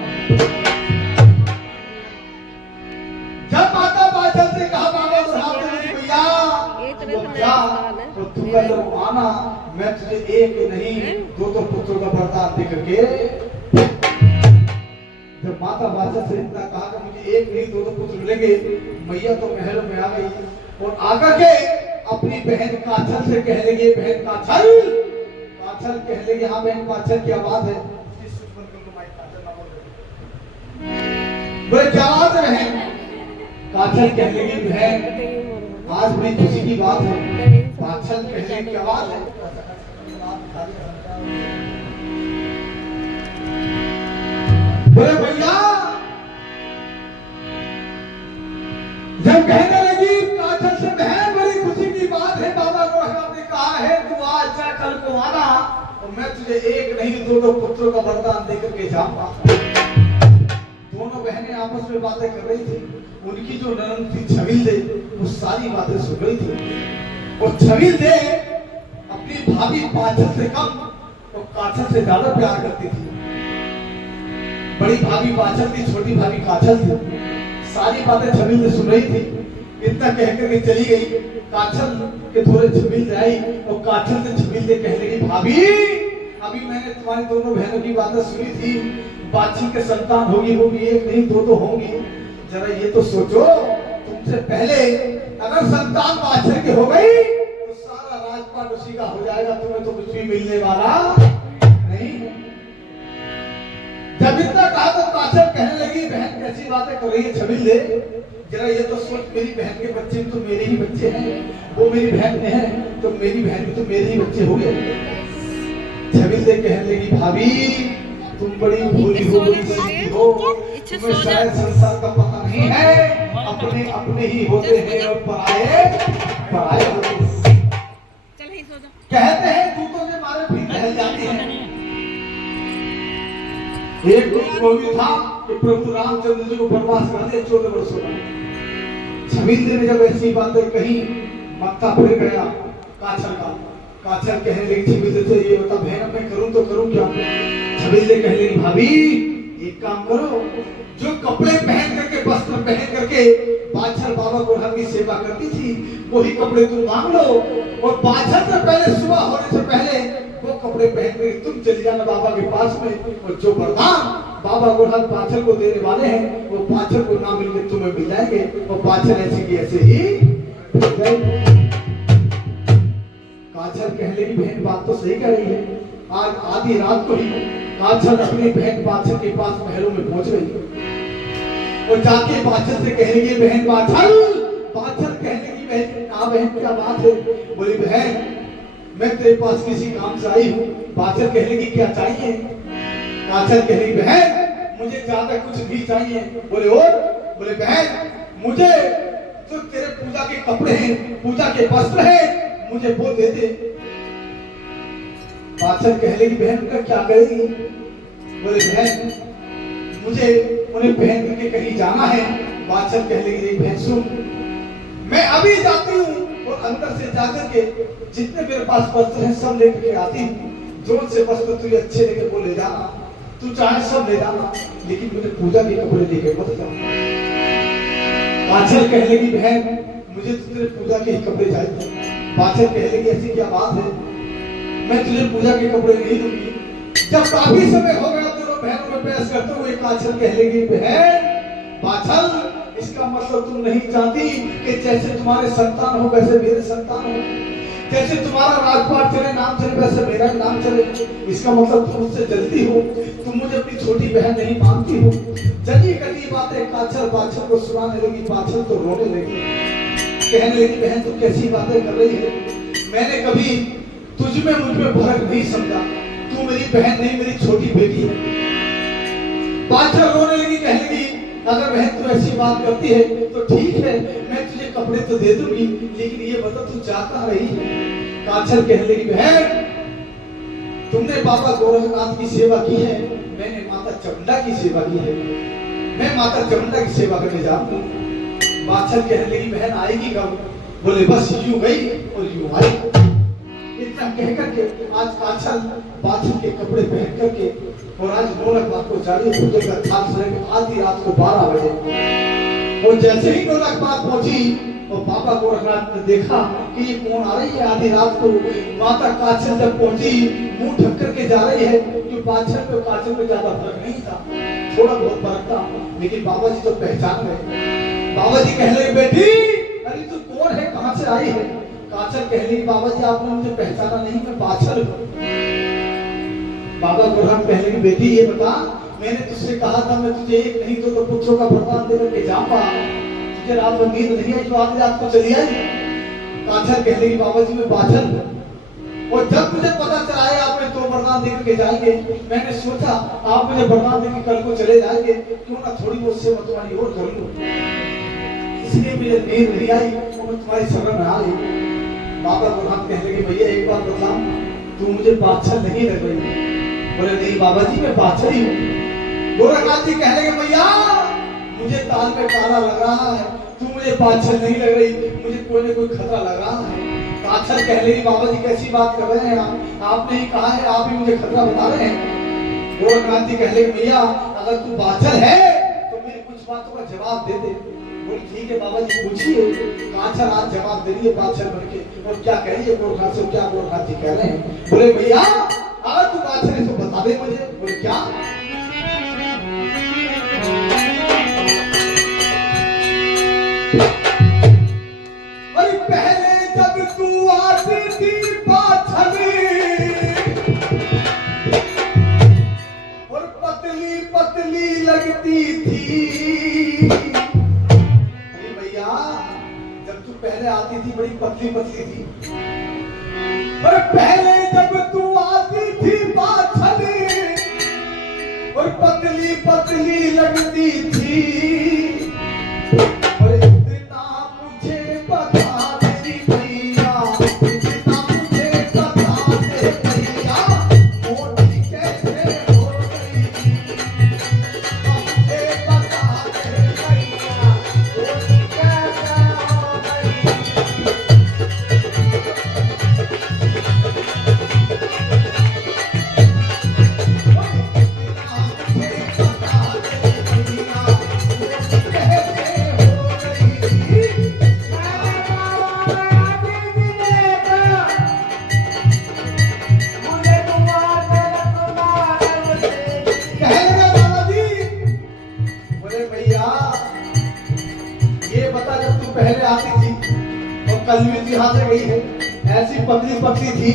जब माता बाछल से कहा बाबा साहब ने भैया तो क्या तो तू कल आना मैं तुझे एक नहीं दो पुत्रों का वरदान दे करके, जब माता बादशाह से इतना कहा कि मुझे एक नहीं दो पुत्र मिलेंगे, मैया तो महल में आ गई और आकर के अपनी बहन काछल से कह लगी, बहन काछल कह लगी, हाँ बहन काछल की आवाज है, बोले क्या बात है बहन? काछल कह लगी, बहन आज बड़ी खुशी की बात है। काछल कह लगी, क्या बात है? बोले भैया, जब कहने लगी काछल से, बहन बड़ी खुशी की बात है, बाबा को आपने कहा है तू आज जा कल को आना और मैं तुझे एक नहीं दो पुत्रों का वरदान देकर के जाऊंगा। दोनों बहनें आपस में बातें कर रही थी, उनकी जो ननद थी छविल दे वो सारी बातें सुन रही थी और छविल दे अपनी भाभी पाछल से कम और काछल से ज्यादा प्यार करती थी। बड़ी भाभी पाछल थी, छोटी भाभी काछल थी, सारी बातें छविल दे सुन रही थी। इतना कह करके चली गई, काछल के थोड़े छबिल से आई और काछल से छबिल से कहने लगी, भाभी अभी मैंने तुम्हारी दोनों बहनों की बातें सुनी थी, बाछी के संतान होगी, वो भी एक नहीं दो होंगी। जरा ये तो सोचो, तुमसे पहले अगर संतान बाछी की हो गई तो सारा राजपाट उसी का हो जाएगा, तुम्हें तो कुछ भी मिलने वाला नहीं। जब इतना कहा तो काछल कहने लगी, बहन कैसी बातें कर रही है छबिल दे, जरा ये तो सोच, मेरी बहन के बच्चे तो मेरे ही बच्चे हैं, वो मेरी बहन में है तो मेरी बहन भी तो मेरे ही बच्चे हो गए। छबिल दे कहने लगी, भाभी तुम बड़ी भोली हो, तुम्हें शायद संसार का पता नहीं है, अपने अपने ही होते हैं और पराये पराये होते हैं। कहते हैं दूतों से मारे भी टहल जाते हैं। एक कोई था कि प्रभु रामचंद्र जी को वनवास कराने 14 वर्षों का। छबिल ने जब ऐसी बातें कही, मत्था फिर गया काछल का। काछल कहने लगी छबिल से, ये बता बहन मैं करूं तो करूं क्या? छबिल ने कहने लगी, भाभी एक काम करो, जो कपड़े पहन करके वस्त्र पहन करके बाछल बाबा गोरखनाथ की सेवा करती थी वही कपड़े तुम मांग लो और बाछल से पहले सुबह होने से पहले वो कपड़े पहन कर तुम चले जाना बाबा के पास में, और जो वरदान बाबा गोरखनाथ बाछल को देने वाले हैं वो बाछल को ना मिलकर तुम्हें मिल जाएंगे और बाछल ऐसे की ऐसे ही। काछल कहने की बहन बात तो सही कह रही है। आज आधी रात को ही काछल अपनी बहन बाछल के पास महलों में पहुंच गई और जाके बाछल से कहने की, बहन बाछल कहने की, बहन कहा बहन क्या बात है? बोली बहन मैं तेरे पास किसी काम से आई हूँ। बाछल कहने की क्या चाहिए? काछल कहने की, बहन मुझे ज्यादा कुछ नहीं चाहिए। बोले और? बोले बहन मुझे जो तेरे पूजा के कपड़े हैं, पूजा के वस्त्र हैं, मुझे वो दे दे। बाछल कहने की, बहन का क्या करेगी? बोले बहन मुझे उन्हें पहन करके कहीं जाना है। बाछल कहने की, बहन सुन, मैं अभी जाती हूँ और अंदर से जाकर के जितने मेरे पास वस्त्र हैं सब लेकर के आती हूँ। जो से वस्त्र तुझे अच्छे लगे वो ले जाना, तू चाहे सब ले जाना, लेकिन मुझे पूजा के कपड़े लेके मत जाना। बाछल कहने की, बहन मुझे तुझे पूजा के ही कपड़े चाहिए। बाछल कहने की, ऐसी क्या बात है? मैं तुझे पूजा के कपड़े नहीं दूंगी। जब काफी समय हो गया दोनों बहनों में बहस करते हुए काछल कहने की, बहन बाछल इसका मतलब तुम नहीं चाहती कि जैसे तुम्हारे संतान हो वैसे मेरे संतान हो, जैसे तुम्हारा राजपाट चले नाम चले वैसे मेरा नाम चले। इसका मतलब तुम मुझसे जलती हो, तुम मुझे अपनी छोटी बहन नहीं मानती हो। जली कटी बातें काछल बाछल को सुनाने लगी। बाछल तो रोने लगी, कहने लगी, बहन तू कैसी बातें कर रही है? मैंने कभी तुझ में मुझ में फर्क नहीं समझा, तू मेरी बहन नहीं मेरी छोटी बेटी है। बाछल रोने लगी, कहने लगी, अगर बहन तू ऐसी बात करती है तो ठीक है, मैं तुझे कपड़े तो दे दूंगी, लेकिन ये बता तू जा कहां रही है? काछल कहने लगी, बहन तुमने बाबा गोरखनाथ की सेवा की है, मैंने माता चामुंडा की सेवा की है, मैं माता चामुंडा की सेवा करने जाऊंगी। बाछल कहने लगी, बहन आएगी कब? बोले बस यूं गई और यूं आई। इतना कह करके आज काछल बाछल के कपड़े पहन करके और आज रौनक बात को जारी पूजे का था। आधी रात को 12 बजे वो जैसे ही गोरख पास पहुंची और बाबा गोरखनाथ ने देखा कि ये कौन आ रही है आधी रात को। माता काछल जब पहुंची मुंह ढक करके जा रही है, जो बाछल पे काछल में ज्यादा फर्क नहीं था, थोड़ा बहुत फर्क था, लेकिन बाबा जी तो पहचान गए। बाबा जी कह रहे बेटी अरे तू कौन है, कहां से आई है? काछल कह रही बाबा जी आपने मुझे पहचाना नहीं, मैं बाछल हूं। बाबा गोरखनाथ कह रहे बेटी ये बता, मैंने तुझसे कहा था मैं तुझे एक नहीं तो पुत्रों का वरदान देकर के जाऊंगा, तुझे रात में नींद नहीं आई जो आधी रात को चली आई। काछल कह रही बाबा जी मैं बाछल हूं, और जब मुझे पता चला है आपने तो वरदान देकर के जाएंगे, मैंने सोचा आप मुझे वरदान देकर कल को चले जाएंगे, क्यों ना थोड़ी बहुत सेवा तुम्हारी और कर लूं, इसलिए मुझे नींद नहीं आई और मैं तुम्हारी शरण में आ गई। बाबा गोरखनाथ कह रहे भैया एक बात बता, तू मुझे बाछल नहीं लग रही। बोले नहीं बाबा जी मैं बाछल ही हूँ। गोरखनाथ जी कह रहे भैया मुझे ताल में काला लग रहा है, तू मुझे बाछल नहीं लग रही, मुझे कोई ना कोई खतरा लग रहा है। काछल कह रही बाबा जी कैसी बात कर रहे हैं आप, आपने ही कहा है, आप ही मुझे खतरा बता रहे हैं। गोरखनाथ जी कह रहे भैया अगर तू बाछल है तो मेरी कुछ बातों का जवाब दे दे। बोले ठीक है बाबा जी पूछिए। काछल आज जवाब दे रही है बाछल बन के, और क्या कह रही है गोरखनाथ से, क्या गोरखनाथ जी कह रहे हैं। बोले भैया अगर तू बाछल है तो बता दे मुझे। बोले क्या? अरे पहले जब तू आती थी बाछल और पतली पतली लगती थी। अरे भैया जब तू पहले आती थी बड़ी पतली पतली थी, और पहले जब तू आती थी बाछल और पतली पतली लगती थी, और इतना मुझे बता दे भैया, इतना मुझे बता दे भैया, मोटी कैसे हो गई, मुझे बता दे भैया, मोटी कैसे हो गई। पहले आती थी और कल भी यहाँ से गई है, ऐसी पतली पतली थी,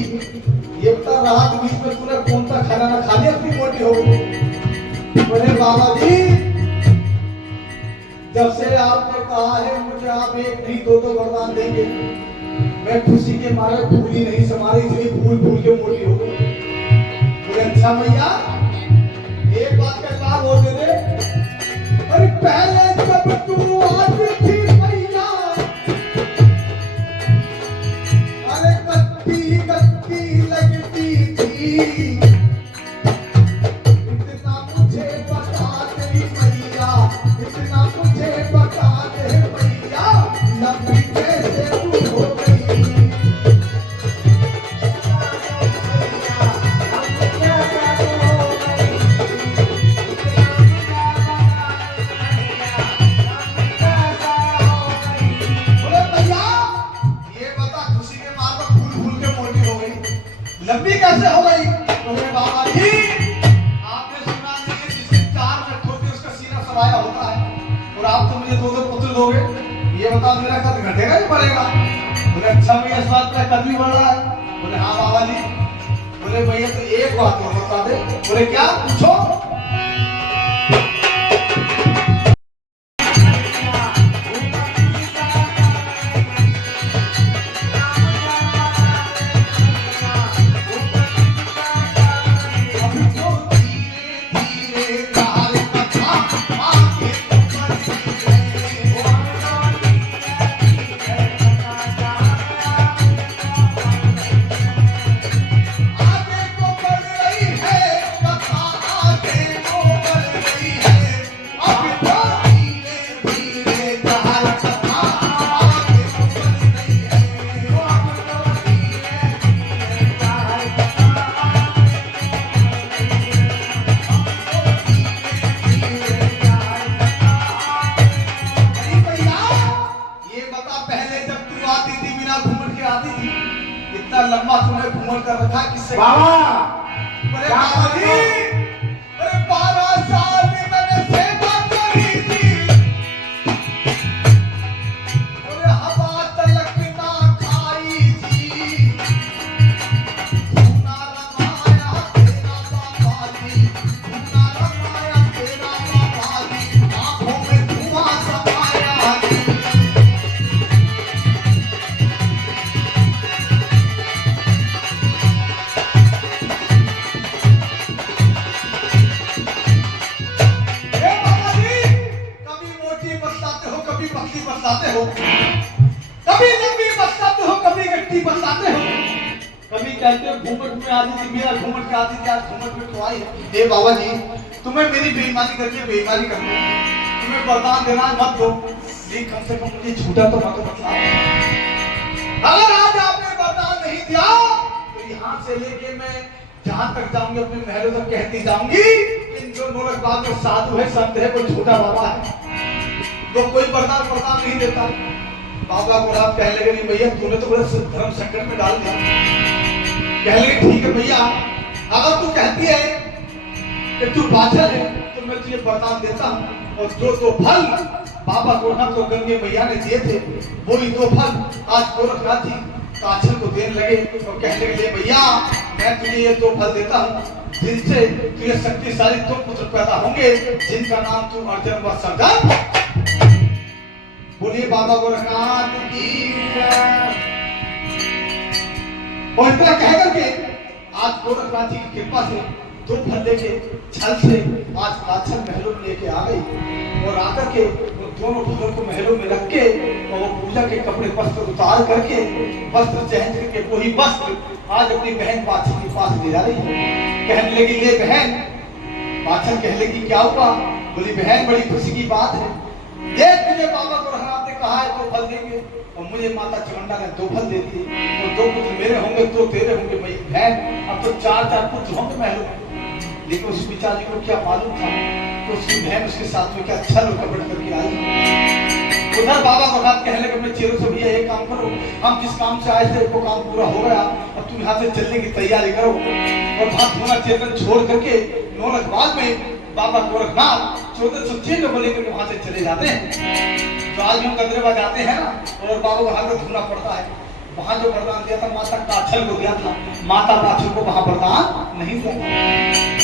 ये बता रात बीच में तूने कौन सा खाना ना खा लिया इतनी मोटी हो गई। बोले बाबा जी जब से आपने कहा है मुझे आप एक नहीं दो वरदान देंगे, मैं खुशी के मारे फूल ही नहीं समा रही, इसलिए फूल फूल के मोटी हो गई। बोले अच्छा भैया एक बात का जवाब और दे दे। अरे पहले जब तू आती थी भैया, अरे कत्ती कत्ती लगती थी, इतना मुझे बता दे भैया, इतना मुझे बता दे भैया, लंबी कैसे तू हो गई। लंबी कैसे हो गई? बोले बाबा जी आपने सुना नहीं है जिसके 4 लठ होते उसका सीना समाया होता है, और आप तो मुझे 2 पुत्र दोगे, ये बताओ मेरा कद घटेगा या बढ़ेगा? बोले अच्छा भैया इस बात मेरा कद भी बढ़ रहा है। बोले हाँ बाबा जी। बोले भैया तो एक बात और बता दे। बोले क्या? पूछो। आगे को बढ़ रही है कथा आगे पहले जब तू आती थी बिना घूमट के आती थी, इतना लंबा तूने घूमट कर रखा किससे? बाबा अरे बाबा जी, अरे 12 साल में मैंने सेवा करी थी, अरे हवा तलक ना खाई थी, धूना रमाया तेरा बाबा जी, धूना रमाया तेरा बाबा जी, आंखों में धुआं समाया जी। कभी पक्षी बरसाते हो, कभी लंबी बरसाते हो, कभी गट्टी बरसाते हो, कभी कहते हो घूमट में आती थी, मेरा घूमट में आती थी, आज घूमट में तो आई है। हे बाबा जी, तुम्हें मेरी बेईमानी करके बेईमानी कर दो, तुम्हें वरदान देना मत दो, लेकिन कम से कम मुझे झूठा तो मत बतलाओ। अगर आज आपने वरदान नहीं दिया तो यहाँ से लेके मैं जहाँ तक जाऊंगी अपने महलों तक कहती जाऊंगी इन जो नोरक बाग में साधु है, संत है, कोई झूठा बाबा है, तो कोई वरदान नहीं देता। बाबा को आप कहने लगे, नहीं भैया तूने तो बड़ा धर्म संकट में डाल दिया। कहने लगे ठीक है भैया, अगर तू कहती है कि तू बादल है तो मैं तुझे वरदान देता हूँ, और जो दो फल बाबा गोरखनाथ को गंगे मैया ने दिए थे वही दो फल आज गोरखनाथ जी काछल को देने लगे और कहने लगे भैया मैं तुझे ये दो फल देता हूँ जिनसे तुझे शक्तिशाली दो पुत्र पैदा होंगे जिनका नाम तू अर्जुन व सरदार। बोलिए बाबा गोरखनाथ की जय। और इतना कह करके आज गोरखनाथ जी की कृपा से दो फल लेके छल से आज काछल महलों में लेके आ गई और आकर के वो दोनों फलों को महलों में रख के और वो पूजा के कपड़े वस्त्र उतार करके वस्त्र चहन करके वही वस्त्र आज अपनी बहन बाछल के पास ले जा रही है। कहने लगी ले बहन, बाछल कहने लगी क्या हुआ? बोली बहन बड़ी खुशी की बात है, देख तुझे बाबा गोरखनाथ ने कहा है दो फल देंगे और मुझे माता चामुंडा ने दो फल दे दिए और दो पुत्र मेरे होंगे दो तेरे होंगे। भाई बहन अब तो चार चार पुत्र होंगे महलों में, लेकिन उस बेचारी को क्या मालूम था तो उसकी बहन उसके साथ में क्या छल कपट करके आई। उधर बाबा गोरखनाथ कहने लगे अपने चेलों से भैया एक काम करो, हम जिस काम से आए थे वो काम पूरा हो गया, अब तुम यहाँ से चलने की तैयारी करो और भाग थोड़ा चेतन छोड़ करके नौलखबाग में बाबा गोरखनाथ 1403 को लेकर वहां से चले जाते हैं। तो आज हम कदरेवा जाते हैं ना और बाबा वहां को ढूंढना पड़ता है, वहां जो वरदान दिया था माता काछल को दिया था, माता काछल को वहां वरदान नहीं दिया था।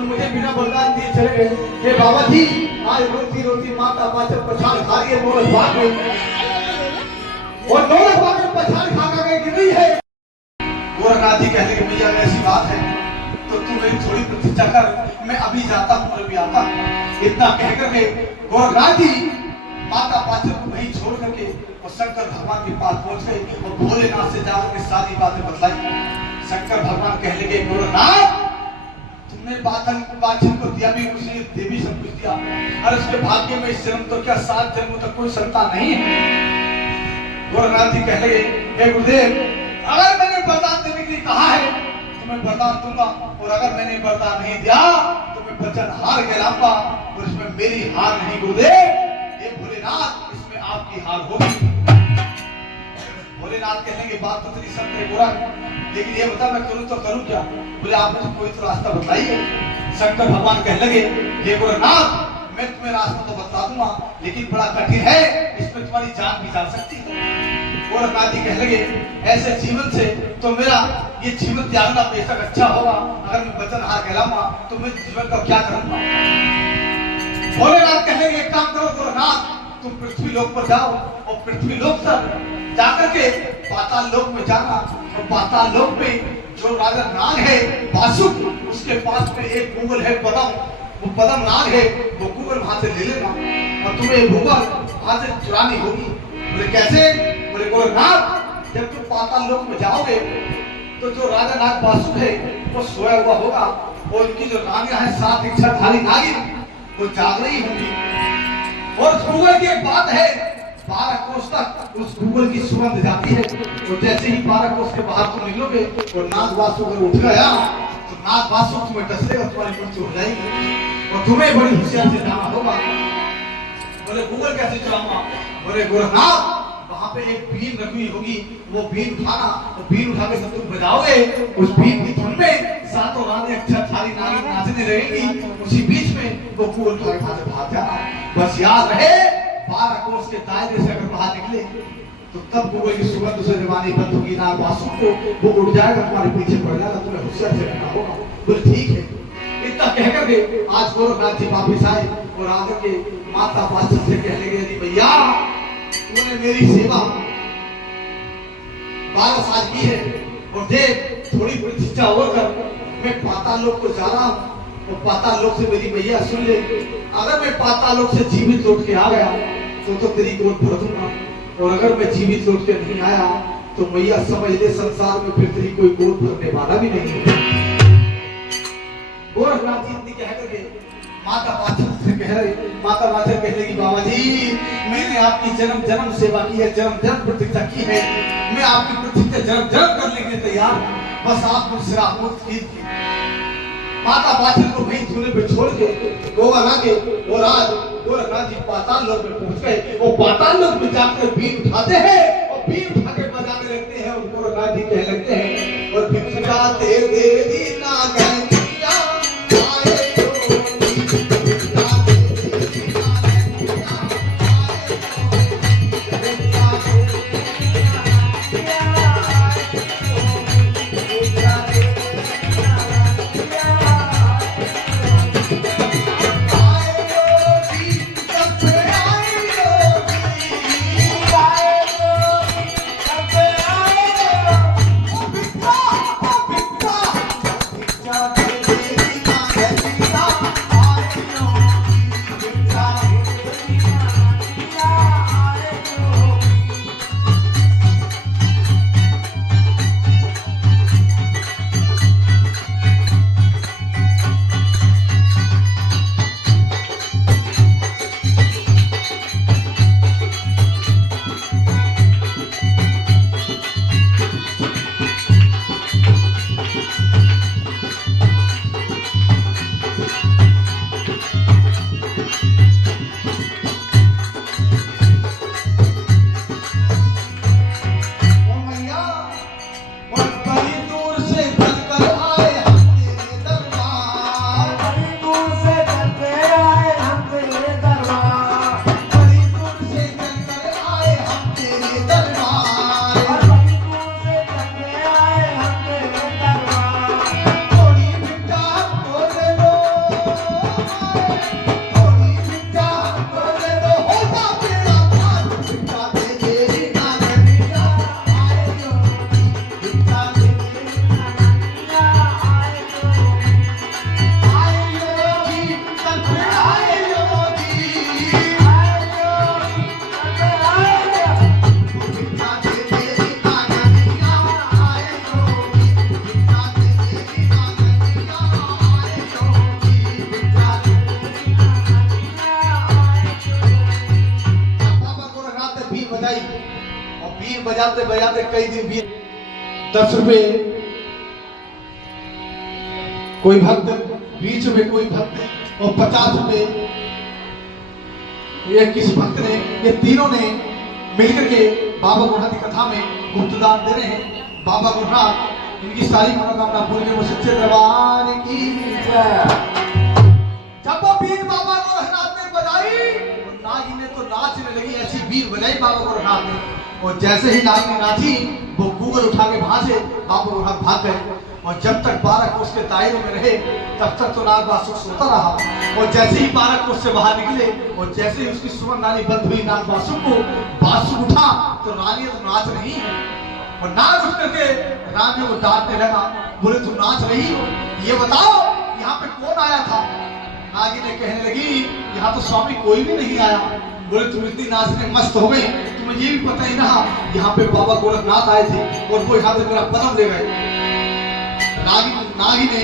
और मुझे बिना वरदान दिए चले गए। हे बाबा जी, आज रोती रोती माता पाचन पछाड़ खा रही है, नौलख भाग गई और नौलख भाग कर पछाड़ खा कर गिर रही है। गोरखनाथ जी कहने के भैया ऐसी बात है तो तू मेरी थोड़ी प्रतीक्षा कर, मैं अभी जाता हूँ और अभी आता हूँ। इतना कह करके गोरखनाथ जी माता पाचन को वहीं छोड़ करके और शंकर भगवान के पास पहुंच गए और भोलेनाथ से जाकर के सारी बातें बतलाई। शंकर भगवान कहने लगे, गोरखनाथ तुमने पाचन को दिया भी कुछ नहीं, देवी सब कुछ दिया, और उसके भाग्य में इस जन्म तो क्या 7 जन्मों तक कोई संतान नहीं है। गोरखनाथ जी कहने लगे, हे गुरुदेव, अगर मैंने वरदान देने के लिए कहा है तो मैं वरदान दूंगा, और अगर मैंने वरदान नहीं दिया तो मैं वचन हार कहलाऊंगा, और इसमें मेरी हार नहीं गुरुदेव, ये भोलेनाथ इसमें आपकी हार होगी। भोलेनाथ कहने के बात तो तेरी सब गोरा, लेकिन ये बता मैं करूं तो करूं क्या? बोले आप मुझे कोई तो रास्ता बताइए। शंकर भगवान कहने लगे, हे गोरखनाथ मैं तुम्हें रास्ता तो बता दूंगा, लेकिन बड़ा कठिन है, इसमें तुम्हारी जान भी जा सकती है। गोरखनाथ जी कहने लगे, ऐसे जीवन से तो मेरा ये जीवन त्यागना बेशक अच्छा होगा, अगर मैं वचन हार कहलाऊंगा तो मैं जीवन का क्या करूंगा? भोलेनाथ कहने लगे, एक काम करो गोरखनाथ, तुम पृथ्वी लोक पर जाओ और पृथ्वी लोक से जाकर के पाताल लोक में जाना, और पाताल लोक में जो राजा नाग है वासुक, उसके पास में एक गूगल है पदम, वो पदम नाग है, वो गूगल वहां से ले लेना और तुम्हें गूगल वहां से चुरानी होगी। बोले कैसे? बोले गोरखनाथ जब तुम पाताल लोक में जाओगे तो जो राजा नाग वासुक है वो सोया हुआ होगा, और उनकी जो रानियां है 7 इच्छाधारी नागिन वो जाग रही होंगी, और उस गूगल की एक बात है 12 कोस तक उस गूगल की सुगंध जाती है, और जैसे ही 12 कोस के बाहर तुम निकलोगे और नाग वासुक अगर उठ गया तो नाग वासुक तुम्हें डस लेगा, तुम्हारी मृत्यु हो जाएगी और तुम्हें बड़ी होशियार से जाना होगा। बोले गूगल कैसे चलाऊंगा? बोले गोरखनाथ वहां पे एक बीन रखी होगी, वो बीन उठाना, तो बीन उठा के जब तुम बजाओगे उस बीन की धुन में 7 रानी इच्छाधारी नागिन नाचने रहेंगी, उसी बीच में वो गूगल उठा के भाग जाना। बस याद रहे 12 कोस के दायरे से अगर बाहर निकले तो तब गूगल की सुगंध से जवानी बंद होगी, नाग वासुक को वो उड़ जाएगा, तुम्हारे पीछे पड़ जाएगा, तुम्हें होशियार से रहना होगा। बोले ठीक है। इतना कहकर के आज गोरखनाथ जी वापिस आए और आकर के माता पाचन से कहने लगे, भैया तूने मेरी सेवा 12 साल की है और देख थोड़ी प्रतीक्षा और कर, मैं पाताल लोक को जा रहा हूँ और पाताल लोक से मेरी मैया सुन ले, अगर मैं पाताल लोक से जीवित लौट के आ गया तो तेरी गोद भर दूंगा, और अगर मैं जीवित लौट के नहीं आया तो मैया समझ ले संसार में फिर तेरी कोई गोद भरने वाला भी नहीं है। गोरखनाथ जी इतनी कह करके माता पाचन से कह रहे, माता पाचन कह रही, बाबा जी मैंने आपकी जन्म जन्म सेवा की है, जन्म जन्म प्रतीक्षा की है, मैं आपकी प्रतीक्षा जन्म जन्म करने के लिए तैयार हूं, बस आप मुझसे आमोद कीजिए। माता पाचन को वहीं धुने पे छोड़ के गोवा लागे और आज गोरखनाथ जी पाताल लोक में पहुंच गए, और पाताल लोक में जाकर बीन उठाते हैं और बीन उठा के बजाने लगते हैं, और गोरखनाथ जी कहने लगते हैं, और बीन बजाते देवी नागैया आए बजाई और बीन बजाते बजाते कई दिन बीत। 10 रुपए कोई भक्त, 20 रुपए कोई भक्त और 50 रुपए ये किसी भक्त ने, ये तीनों ने मिलकर के बाबा गुरुनाथ की कथा में गुप्तदान दे रहे हैं। बाबा गुरुनाथ इनकी सारी मनोकामना पूर्ण के वो सच्चे दरबार की जय। जब वो बीन बाबा गुरुनाथ ने बजाई तो नागी ने तो नाचने लगी, ऐसी बीन बजाई बाबा गुरुनाथ ने। और जैसे ही नागी ने नाची वो गूगल उठा के वहां से बाबा गुरुनाथ भाग गए। और जब तक 12 कोस के दायरे में रहे तब तक तो नाग बासुक सोता रहा। और जैसे ही 12 कोस से बाहर निकले और जैसे ही उसकी सुवर्ण नानी बंद हुई नाग बासुक को, बासुक उठा तो रानी तो नाच रही है। और नाग उठ करके रानी को डांटने लगा, बोले तुम नाच रही हो, ये बताओ यहाँ पे कौन आया था। नागी ने कहने लगी यहाँ तो स्वामी कोई भी नहीं आया। बोले तुम इतनी नाचने मस्त हो गई, तुम्हें ये भी पता ही ना यहाँ पे बाबा गोरखनाथ आए थे और वो यहाँ पे मेरा पदम ले गए। नागी ने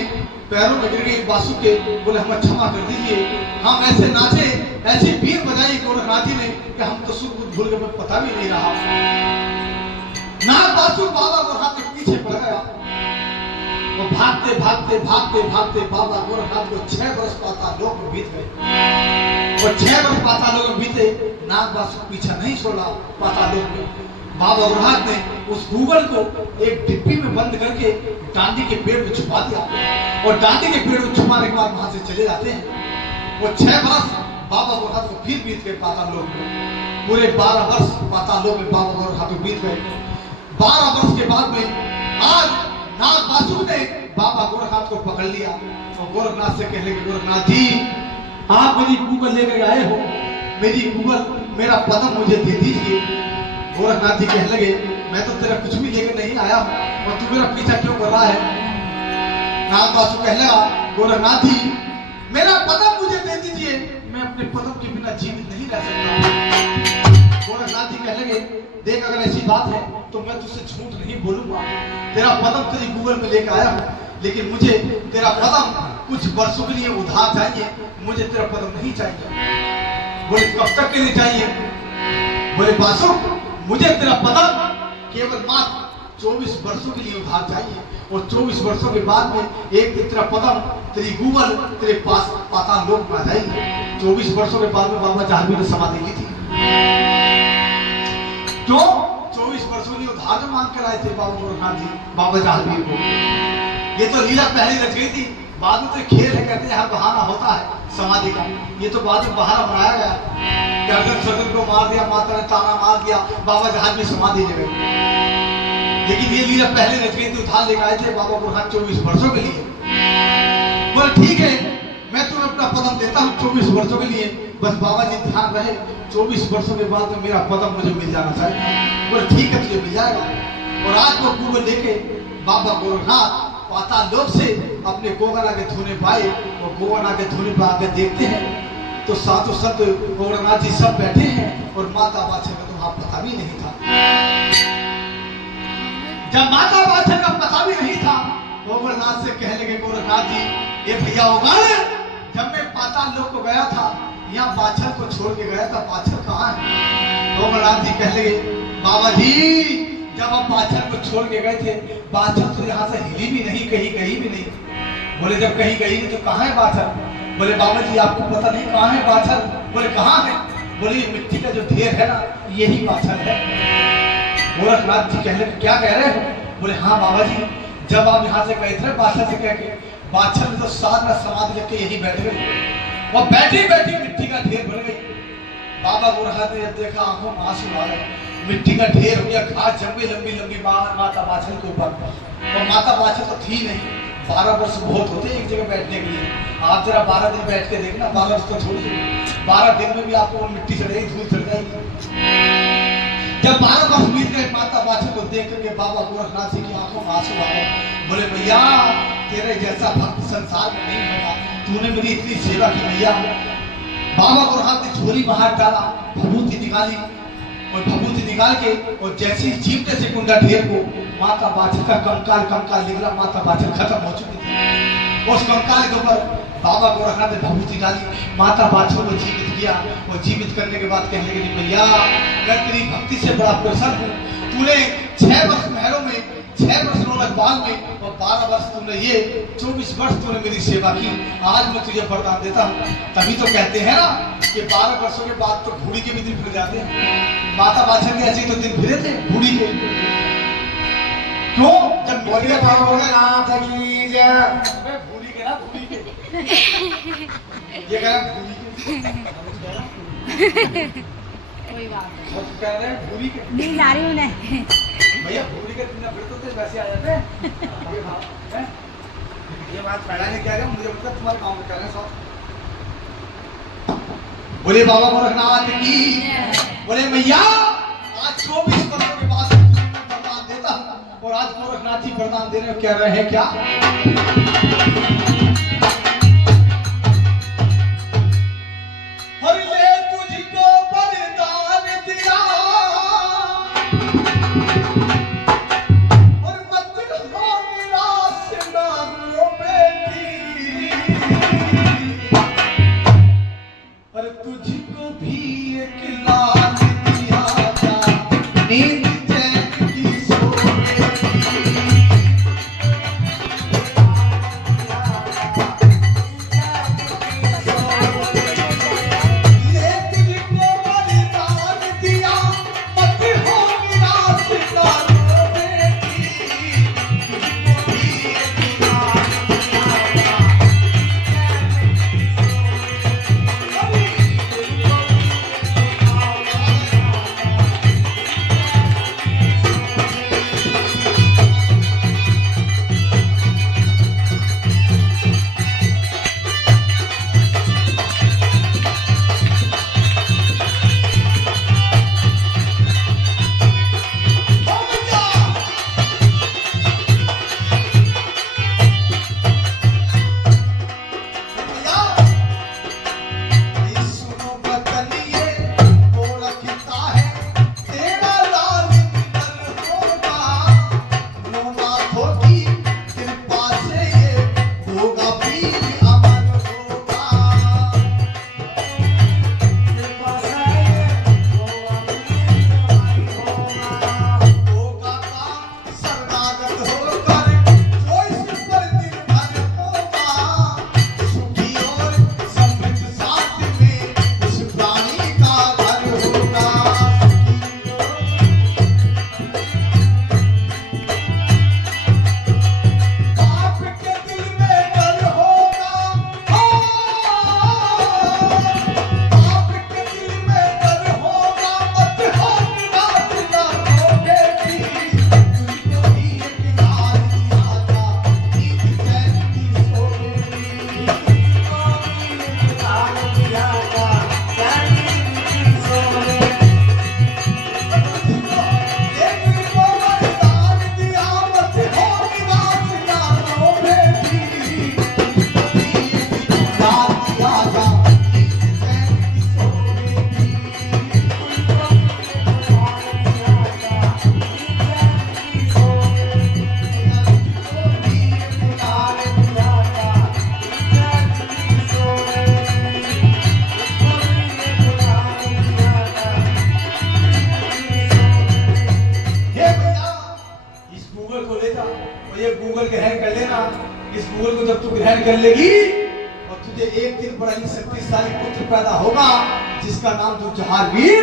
पैरों में गिर गई बासुक के, बोले हमें क्षमा कर दीजिए, हम ऐसे नाचे, ऐसी बीन बजाई गोरखनाथ जी ने कि हम तो सुख भूल के पता भी नहीं रहा। नाग बासुक बाबा गोरखनाथ के पीछे पड़ गया। वो भागते भागते भागते भागते बाबा गोरखनाथ को 6 वर्ष पाताल लोक में बीत गए। और 6 वर्ष पाताल लोक में बीते, नाग बासुक पीछा नहीं छोड़ा पाताल लोक में। बाबा गुरुनाथ ने उस गूगल को एक डिब्बी में बंद करके डांडी के पेड़ में छुपा दिया। और डांडी के पेड़ में छुपाने के बाद वहां से चले जाते हैं। वो 6 वर्ष बाबा गुरुनाथ को फिर बीत गए पाताल लोक में। पूरे 12 वर्ष पाताल लोक में बाबा गुरुनाथ को बीत गए। 12 वर्ष के बाद में आज नाग बासुक ने बाबा गोरखनाथ को पकड़ लिया और गोरखनाथ से कहने लगे, गोरखनाथ जी आप मेरी गूगल लेकर आए हो, मेरी गूगल, मेरा पदम मुझे दे दीजिए। गोरखनाथ जी कहने लगे मैं तो तेरा कुछ भी लेकर नहीं आया हूं और तू मेरा पीछा क्यों कर रहा है। नाग बासुक कहने लगा, गोरखनाथ जी मेरा पदम मुझे दे दीजिए, मैं अपने पदम के बिना जीवित नहीं रह सकता। गोरखनाथ जी कहने लगे देख अगर ऐसी बात है तो मैं तुझसे झूठ नहीं बोलूंगा, तेरा पदम तेरी गूगल में लेकर आया हूं, लेकिन मुझे तेरा पदम कुछ वर्षों के लिए उधार चाहिए, मुझे तेरा पदम नहीं चाहिए। बोले कब तक के लिए चाहिए। बोले बासुक मुझे तेरा पदम केवल मात्र 24 वर्षों के लिए उधार चाहिए और 24 वर्षों के बाद में एक दिन तेरा पदम तेरी गूगल तेरे पास पाताल लोक में आ जाएगी। 24 वर्षों के बाद में बाबा जहांगीर ने समाधि ली थी। क्यों 24 वर्षों के लिए उधार में मांग कर आए थे बाबा गोरखनाथ जी बाबा जहांगीर को। ये तो लीला पहले रच गई थी, बाद में तो खेल है, कहते हैं बहाना होता है समाधि का। ये तो बाद में बहाना बनाया गया, गर्दन सर्दन को मार दिया, माता ने ताना मार दिया, बाबा जहाज में समाधि ले गए। लेकिन ये लीला पहले रच गई थी, उधार लेकर आए थे बाबा गोरखनाथ 24 वर्षों के लिए। बोले ठीक है मैं तुम्हें अपना पदम देता हूँ 24 वर्षों के लिए, बस बाबा जी ध्यान रहे 24 वर्षों के बाद में मेरा पदम मुझे मिल जाना चाहिए। बोले ठीक है तुझे मिल जाएगा। और आज वो गूगल लेके बाबा गोरखनाथ पाताल लोक से अपने गोगना के धोने पाए और गोगना के धोने पर आके देखते हैं तो साधु संत गोरखनाथ जी सब बैठे हैं और माता बाछा का तो वहां पता भी नहीं था। जब माता बाछा का पता भी नहीं था गोरखनाथ से कहने लगे गोरखनाथ जी ये भैया होगा, जब मैं पाताल लोक को गया था यहाँ बाछा को छोड़ के गया था, बाछा कहाँ है। गोरखनाथ जी कहने लगे बाबा जी जब हम बाछा को छोड़ के गए थे बाछा तो यहाँ से हिली भी नहीं, कहीं भी नहीं। बोले जब कहीं गई नहीं तो कहाँ है बाछा। बोले बाबा जी आपको पता नहीं कहाँ है बाछा। बोले कहाँ है। बोले ये मिट्टी का जो ढेर है ना यही बाछा है। गोरखनाथ जी कहने क्या कह रहे हो। बोले हाँ बाबा जी जब आप यहाँ से गए थे बाछा से कह के, बाछा ने तो साथ में समाधि लेके यही बैठ गई और बैठी बैठी मिट्टी का ढेर बन गई। बाबा गोरखनाथ ने देखा आंखों में आंसू आ गए, मिट्टी का ढेर हो गया, घास जम गई लंबी लंबी माता बाछा के ऊपर। और माता बाछा तो थी नहीं, 12 वर्ष बहुत होते एक जगह बैठने के लिए। आप जरा 12 दिन बैठ के देखना, 12 वर्ष तो छोड़िए, 12 दिन में भी आपको मिट्टी चढ़ जाएगी, धूल चढ़ जाएगी। जब 12 वर्ष बीत गए माता बाछा को देख करके बाबा गोरखनाथ जी की आंखों में आंसू आ गए। बोले भैया तेरे जैसा भक्त संसार में नहीं होगा, तूने मेरी इतनी सेवा की भैया। बाबा गोरखनाथ ने झोली बाहर डाला, भभूति निकाली और भभूति निकाल के और जैसे ही जीवते से कुंडा ढेर को माता बाछा का कंकाल निकला, माता बाछा खत्म हो चुकी थी। उस कंकाल के ऊपर बाबा गोरखनाथ ने भभूति डाली, माता बाछो को जीवित किया और जीवित करने के बाद कहने लगी भैया मैं तेरी भक्ति से बड़ा प्रसन्न हूँ। तूने 6 वर्ष महलों में, 6 वर्ष रोलकबाल में और 12 वर्ष तूने ये 24 वर्ष तूने मेरी सेवा की। आज मैं तुझे वरदान देता हूँ। तभी तो कहते हैं ना कि 12 वर्षों के बाद तो घोड़ी के भी दिन फिर जाते हैं। माता बाछन के ऐसे तो दिन फिरे थे घोड़ी के। क्यों? जब बोलिए भगवान की जय। भूरी के ना भूरी के ये कह रहा भूरी के कोई बात नहीं। और कह रहे हैं भूरी के नहीं जा रही हूँ नहीं। भैया भूरी के दिन फिर तो वैसे आ जाते हैं। ये बात पहला नहीं कह रहे मुझे मतलब तुम्हारे काम में कह रहे हैं सब। बोले बाबा गोरखनाथ की, बोले मैया आज 24 वर्षों के बाद वरदान देता हूं और आज गोरखनाथ जी वरदान देने को कह रहे हैं क्या? और ले तुझको वरदान दिया और मत हो निराश ना रो बेटी, और तुझको भी एक लाल दिया था नींद चैन की सोने ले तुझको वरदान दिया मत हो निराश ना रो बेटी, तुझको भी एक लाल दिया था सुनो बतलिए गोरखता है तेरा लाल निकल होगा, भोलानाथों की कृपा से ये होगा वीर अमर होगा। होगा काम शरणागत होकर जो इस पर निर्भर होगा, सुखी और समृद्ध साथ में उस प्राणी का घर होगा। बाप के दिल में डर होगा, बाप के दिल में डर होगा, मत हो निराश ना हो बेटी, तुझको भी एक लाल दिया था नींद चैन की सोने हे भैया इस गूगल को ले जा और ये गूगल ग्रहण कर लेना। इस गूगल को जब तू ग्रहण कर लेगी और तुझे एक दिन बड़ा ही शक्तिशाली पुत्र पैदा होगा जिसका नाम तू जहांगीर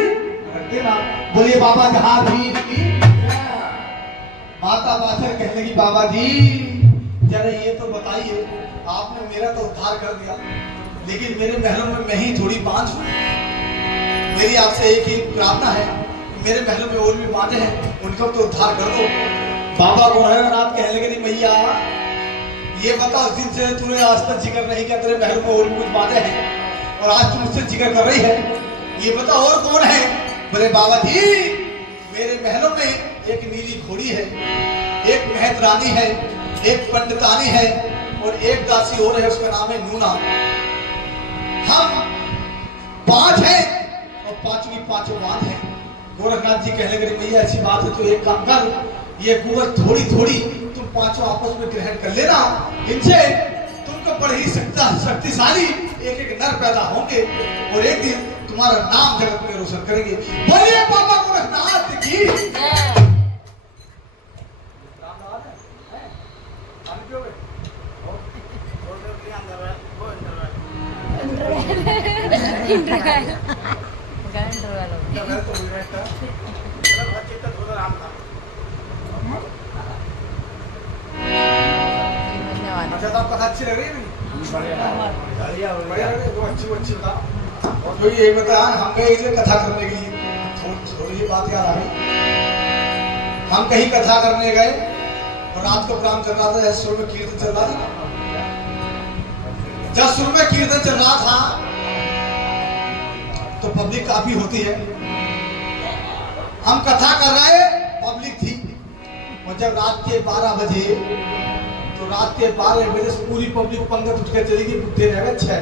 रख देना। बोलिए बाबा जहांगीर की। माता बाछर कहने लगी बाबा जी जरा ये तो बताइए आपने मेरा तो उद्धार कर दिया लेकिन मेरे महलों में मैं ही थोड़ी बांझ हूँ। मेरी आपसे एक ही प्रार्थना है, मेरे महलों में और भी बांझे हैं उनका तो उद्धार कर दो। बाबा गोरखनाथ कहने लगे मैया ये बता उस दिन से तूने आज तक जिक्र नहीं किया, तेरे महलों में और भी कुछ बातें हैं और आज तू मुझसे जिक्र कर रही है, ये बता और कौन है? बोले बाबा जी मेरे महलों में एक नीली घोड़ी है, एक महत रानी है, एक पंडितानी है और एक दासी और है, उसका नाम है नूना। हम 5 हैं और 5 की 5 बात है। गोरखनाथ जी कहने लगे भैया ऐसी बात है तो एक काम कर, ये गूगल थोड़ी थोड़ी तुम 5 आपस में ग्रहण कर लेना, इनसे तुमको बड़े ही शक्तिशाली एक एक नर पैदा होंगे और एक दिन तुम्हारा नाम जगत में रोशन करेंगे। बोलिए बाबा गोरखनाथ की। अच्छा तो आपको अच्छी लग रही है? अच्छी बता। और फिर ये बता, हम गए इसलिए कथा करने के लिए, थोड़ी बात याद आ गई। हम कहीं कथा करने गए और रात को प्रोग्राम चल रहा था, जैसे सुर में कीर्तन चल रहा था। जब सुर में कीर्तन चल रहा था तो पब्लिक काफी होती है। हम कथा कर रहे, पब्लिक थी। और जब रात के 12 बजे, तो रात के 12 बजे से पूरी पब्लिक पंगत उठ के चली गई, बुढ़े रह गए 6।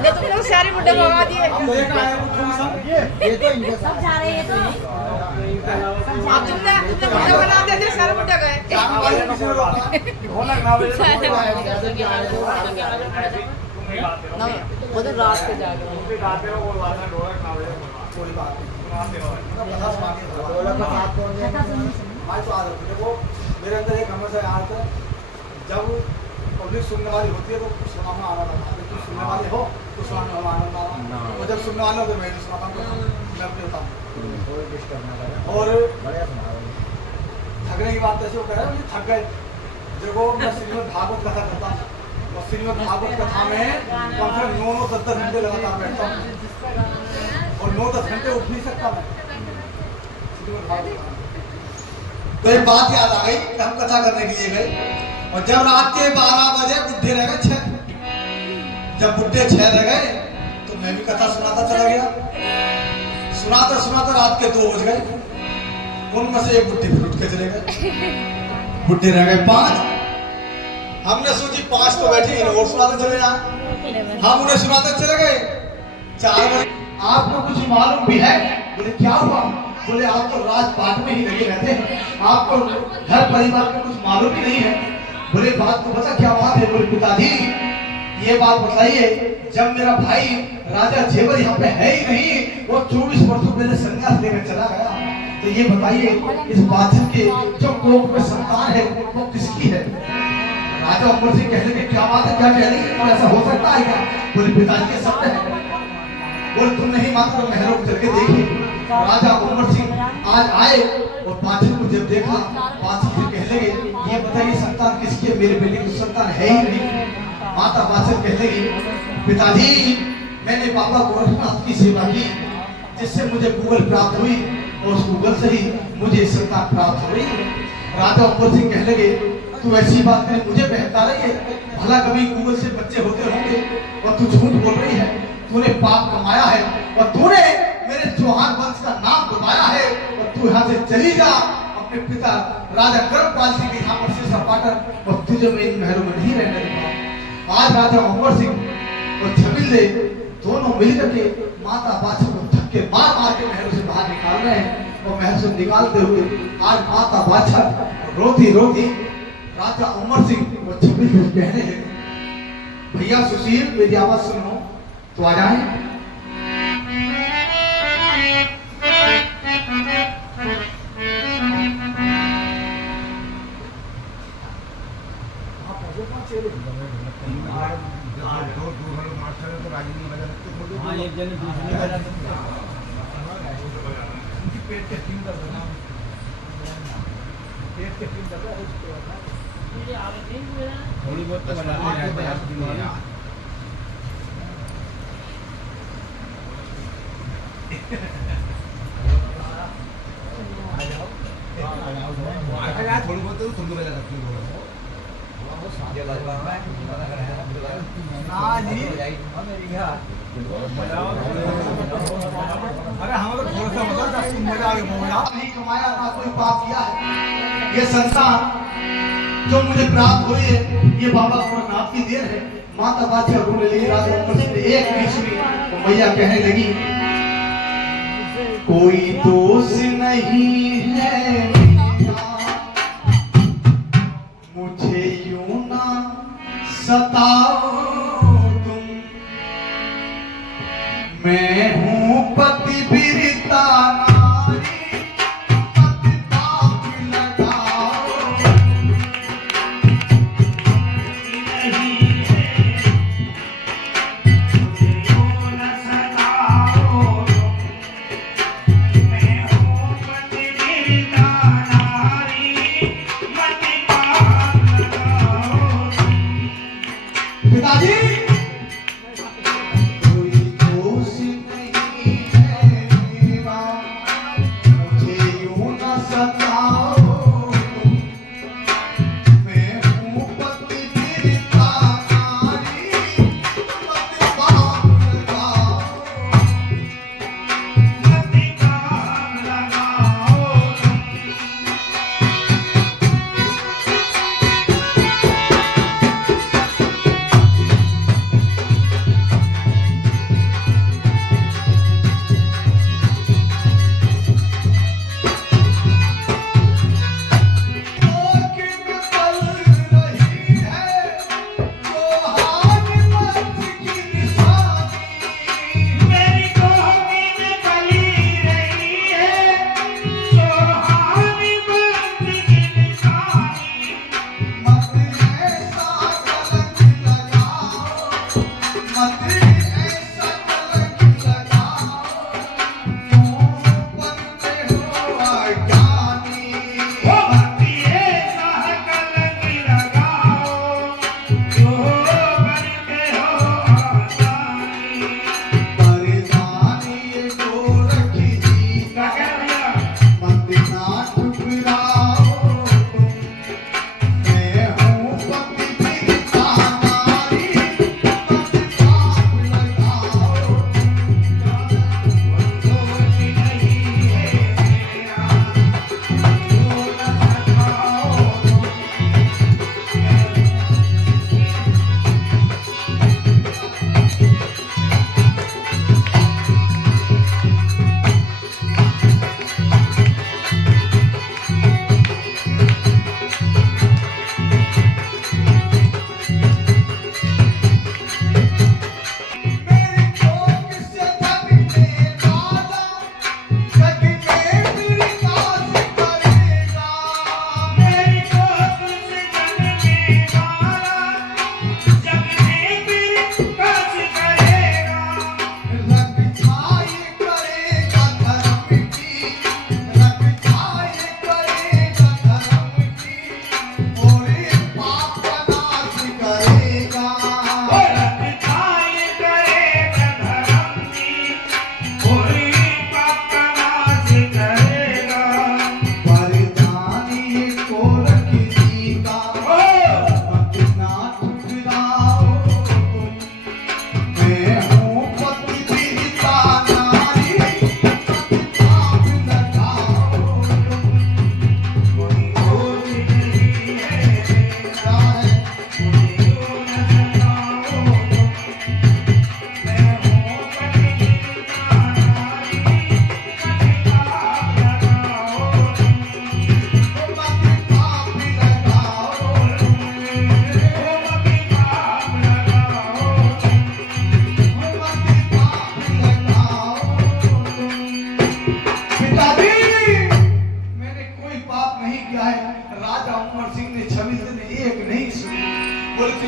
ये तुम लोग सारे बुड्ढे भगा दिए। ये तो इनके सब जा रहे हैं तो अब तुमने बुड्ढे बना दिए थे, सारे बुड्ढे गए। ना वो तो रात को जागे कोई बात मेरे अंदर एक हमेशा याद है, जब पब्लिक सुनने वाली होती है तो सुनाना आनंद आता है। तुम सुनने वाले हो तो सुनाने वाला आनंद आ रहा, और जब सुनने वाले हो तो मैं सुनाता हूँ, मैं अपने बताऊँ। और थकने की बात ऐसे वो कह रहा है, मुझे थक गए। देखो मैं श्रीमद् भागवत कथा करता हूँ, और श्रीमद् भागवत कथा में कम से कम 9-10 घंटे लगातार बैठता हूँ, और 9-10 घंटे उठ नहीं सकता मैं। तो एक बात याद आ गई कि हम कथा करने के लिए गए, और जब रात के 12 बजे बुढ़े रह गए 6। जब बुढ़े 6 रह गए तो मैं भी कथा सुनाता चला गया। सुनाता रात के 2 बज गए। उनमें से एक बुढ़े फिर उठ के चले गए, बुढ़े रह गए 5। हमने सोची 5 तो बैठे और सुनाते चले जाए, हम उन्हें सुनाते चले गए 4 बजे। आपको कुछ मालूम भी है? बोले क्या हुआ? बोले आप तो राजपाट में ही लगे रहते हैं, आपको घर परिवार में कुछ मालूम ही नहीं है। बोले बात तो बता, क्या बात है? बोले पिताजी ये बात बताइए, जब मेरा भाई राजा जेवर यहाँ पे है ही नहीं, वो 24 वर्षों पहले संन्यास लेकर चला गया, तो ये बताइए इस बाछड़ के जो कोख में संतान है वो किसकी है? राजा अमर सिंह कहने के क्या बात है, क्या कह रही है, तो ऐसा हो सकता है क्या? बोले पिताजी के सत्य है। बोले तुम नहीं मानते, महलों को चल के देखिए। राजा उमर सिंह आज आए और बाछड़ को जब देखा, बाछड़ से कहने लगे ये बताइए संतान किसकी है? मेरे बेटे की संतान है ही नहीं। माता बाछड़ कहने लगी पिताजी मैंने बाबा गोरखनाथ की सेवा की, जिससे मुझे गूगल प्राप्त हुई, और उस गूगल से ही मुझे संतान प्राप्त हुई। राजा उमर सिंह कहने लगे तू ऐसी बात करे, मुझे बहका रही है, भला कभी गूगल से बच्चे होते होंगे, और तू झूठ बोल रही है। तूने पाप कमाया है, और तूने मेरे चौहान वंश का नाम बताया है, और तू यहाँ से चली जा अपने पिता राजा गर्भपाल सिंह के यहाँ पर से सपाटर, और तुझे मैं इन महलों में नहीं रहने दूंगा। आज राजा उमर सिंह और छबिल्ले दोनों मिलकर के माता बाछड़ को धक्के मार मार के महलों से बाहर निकाल रहे हैं, और महल से निकालते हुए आज माता बाछड़ रोती रोती राजा उमर सिंह और छबिल्ले कहने लगे भैया सुशील मेरी आवाज सुनो तो आ जाए। थोड़ी बहुत तो बनाते रहते हैं। थोड़ी बहुत तो तुम लगा सकती हो। अरे हम लोग थोड़ा सा मजा आ गया, नहीं कमाया ना कोई पाप किया है। ये संतान जो मुझे प्राप्त हुई है ये बाबा गोरखनाथ की देन है। माता बाछड़ रोने लगी, राजा उमर सिंह ने एक नहीं सुनी, तो मैया कहने लगी कोई दोष नहीं है मैं हूँ पतिव्रता नारी, पति पाप लगाओ। पिताजी कोई दोष नहीं है मेरा, मुझे यूं न सताओ। मैं हूँ पतिव्रता नारी, पति पाप लगाओ।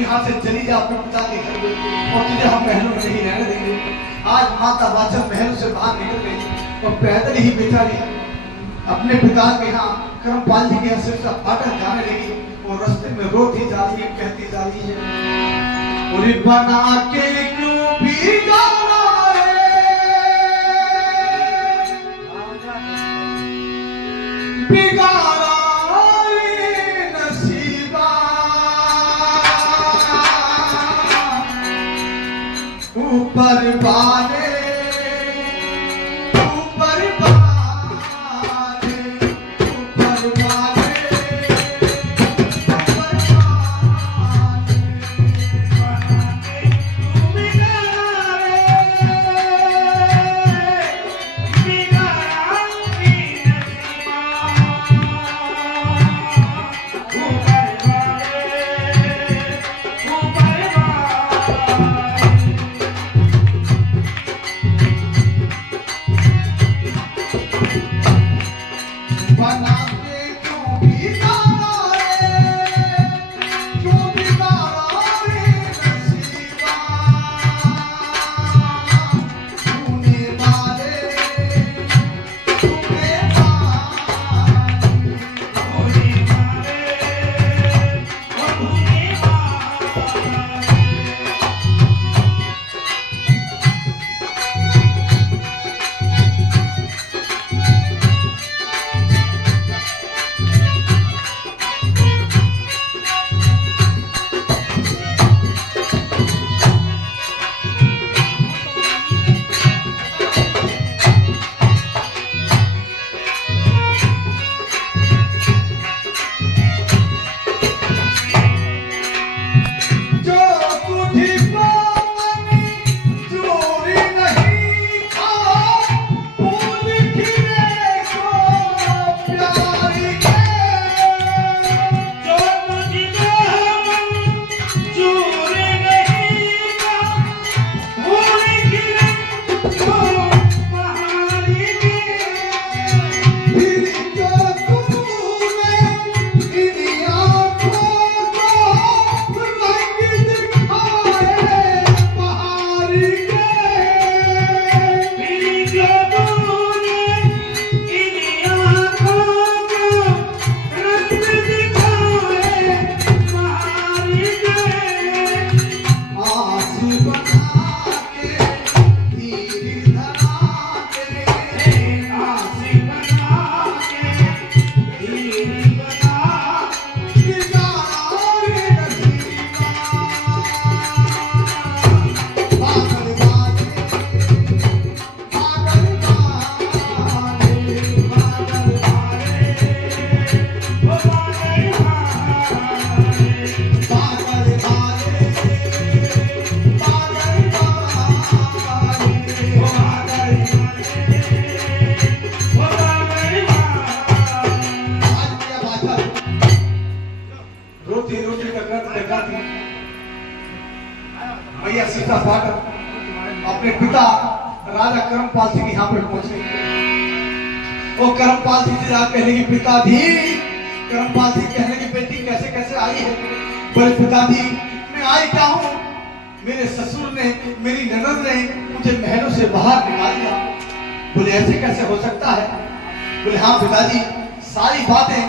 यहाँ से चली जा अपने पिता के घर में और तुझे हम महलों में नहीं रहने देंगे। आज माता वाचन महल से बाहर निकल गई और पैदल ही बेचारी अपने पिता के यहाँ कर्मपाल जी के यहाँ सिर से फाटक जाने लगी और रास्ते में रोती जा रही है, कहती जा रही है, और बना के क्यों बिगाड़ा बिगाड़ा नसीबा, ऊपर वाले ऊपर वाले ऊपर वाले रोती रोती टकराती मैया सीता पाकर अपने पिता राजा करमपाल सिंह यहाँ पे पहुंचे। वो करमपाल सिंह से कहने की पिताजी, करमपाल सिंह कहने की बेटी कैसे कैसे आई है? बोले पिताजी मैं आई क्या हूँ, मेरे ससुर ने मेरी ननद ने मुझे महलों से बाहर निकाल दिया। बोले ऐसे कैसे हो सकता है? बोले हाँ पिताजी, सारी बातें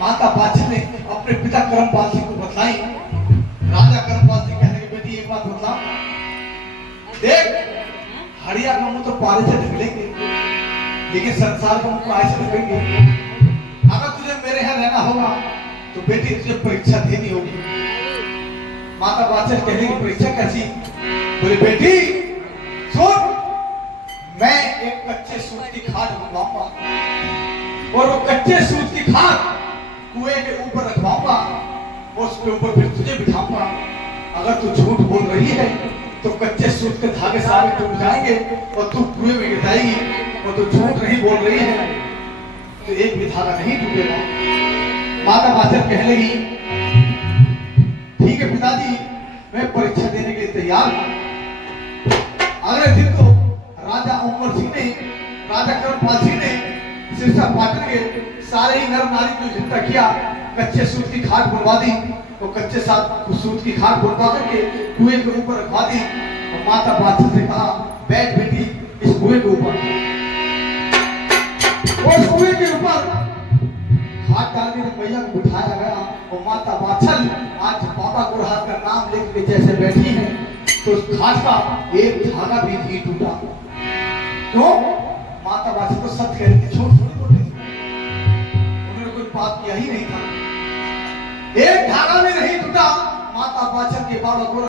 माता बाछल ने अपने पिता करमपाल सिंह को बतलाई। राजा करमपाल सिंह कहने की बेटी एक बात बतला, देख हड़िया का मुंह तो पारे से ढकेलेंगे लेकिन संसार का मुंह पाए से ढकेलेंगे। अगर तुझे मेरे यहाँ रहना होगा तो बेटी तुझे परीक्षा देनी होगी। माता बाछल कहने की परीक्षा कैसी? बोले बेटी सुन, मैं एक कच्चे सूत की खाट बनवाऊंगा और वो कच्चे सूत की खाट कुएं के ऊपर रखवाऊंगा और उसके ऊपर फिर तुझे बिठाऊंगा। अगर तू झूठ बोल रही है तो कच्चे सूत के धागे सारे टूट जाएंगे और तू कुएं में गिर जाएगी। और तू झूठ नहीं बोल रही है तो एक भी धागा नहीं टूटेगा। माता बाछल कहने लगी ठीक है पिताजी, मैं परीक्षा देने के लिए तैयार हूं। अगले दिन को राजा उमर सिंह ने, राजा करमपाल सिंह ने सिरसा पाटन के सारे ही नर नारी को इकट्ठा किया, कच्चे सूत की खाट बनवा दी। तो कच्चे सूत की खाट बनवा करके कुएं के ऊपर रखवा दी और माता बाछल से कहा बैठ बेटी इस कुएं के ऊपर। उस कुएं के ऊपर खाट डालने में मैया को बिठाया गया और माता बाछल आज बाबा गुरहार का नाम लेकर जैसे बैठी है तो उस खाट का एक धागा भी नहीं टूटा। तो माता बाछल को सत्य कह रही थी, छोड़ थोड़ी बोलती थी, उन्होंने कोई पाप किया ही नहीं था। एक धागा भी नहीं टूटा। माता बाछल के बाबा गुरु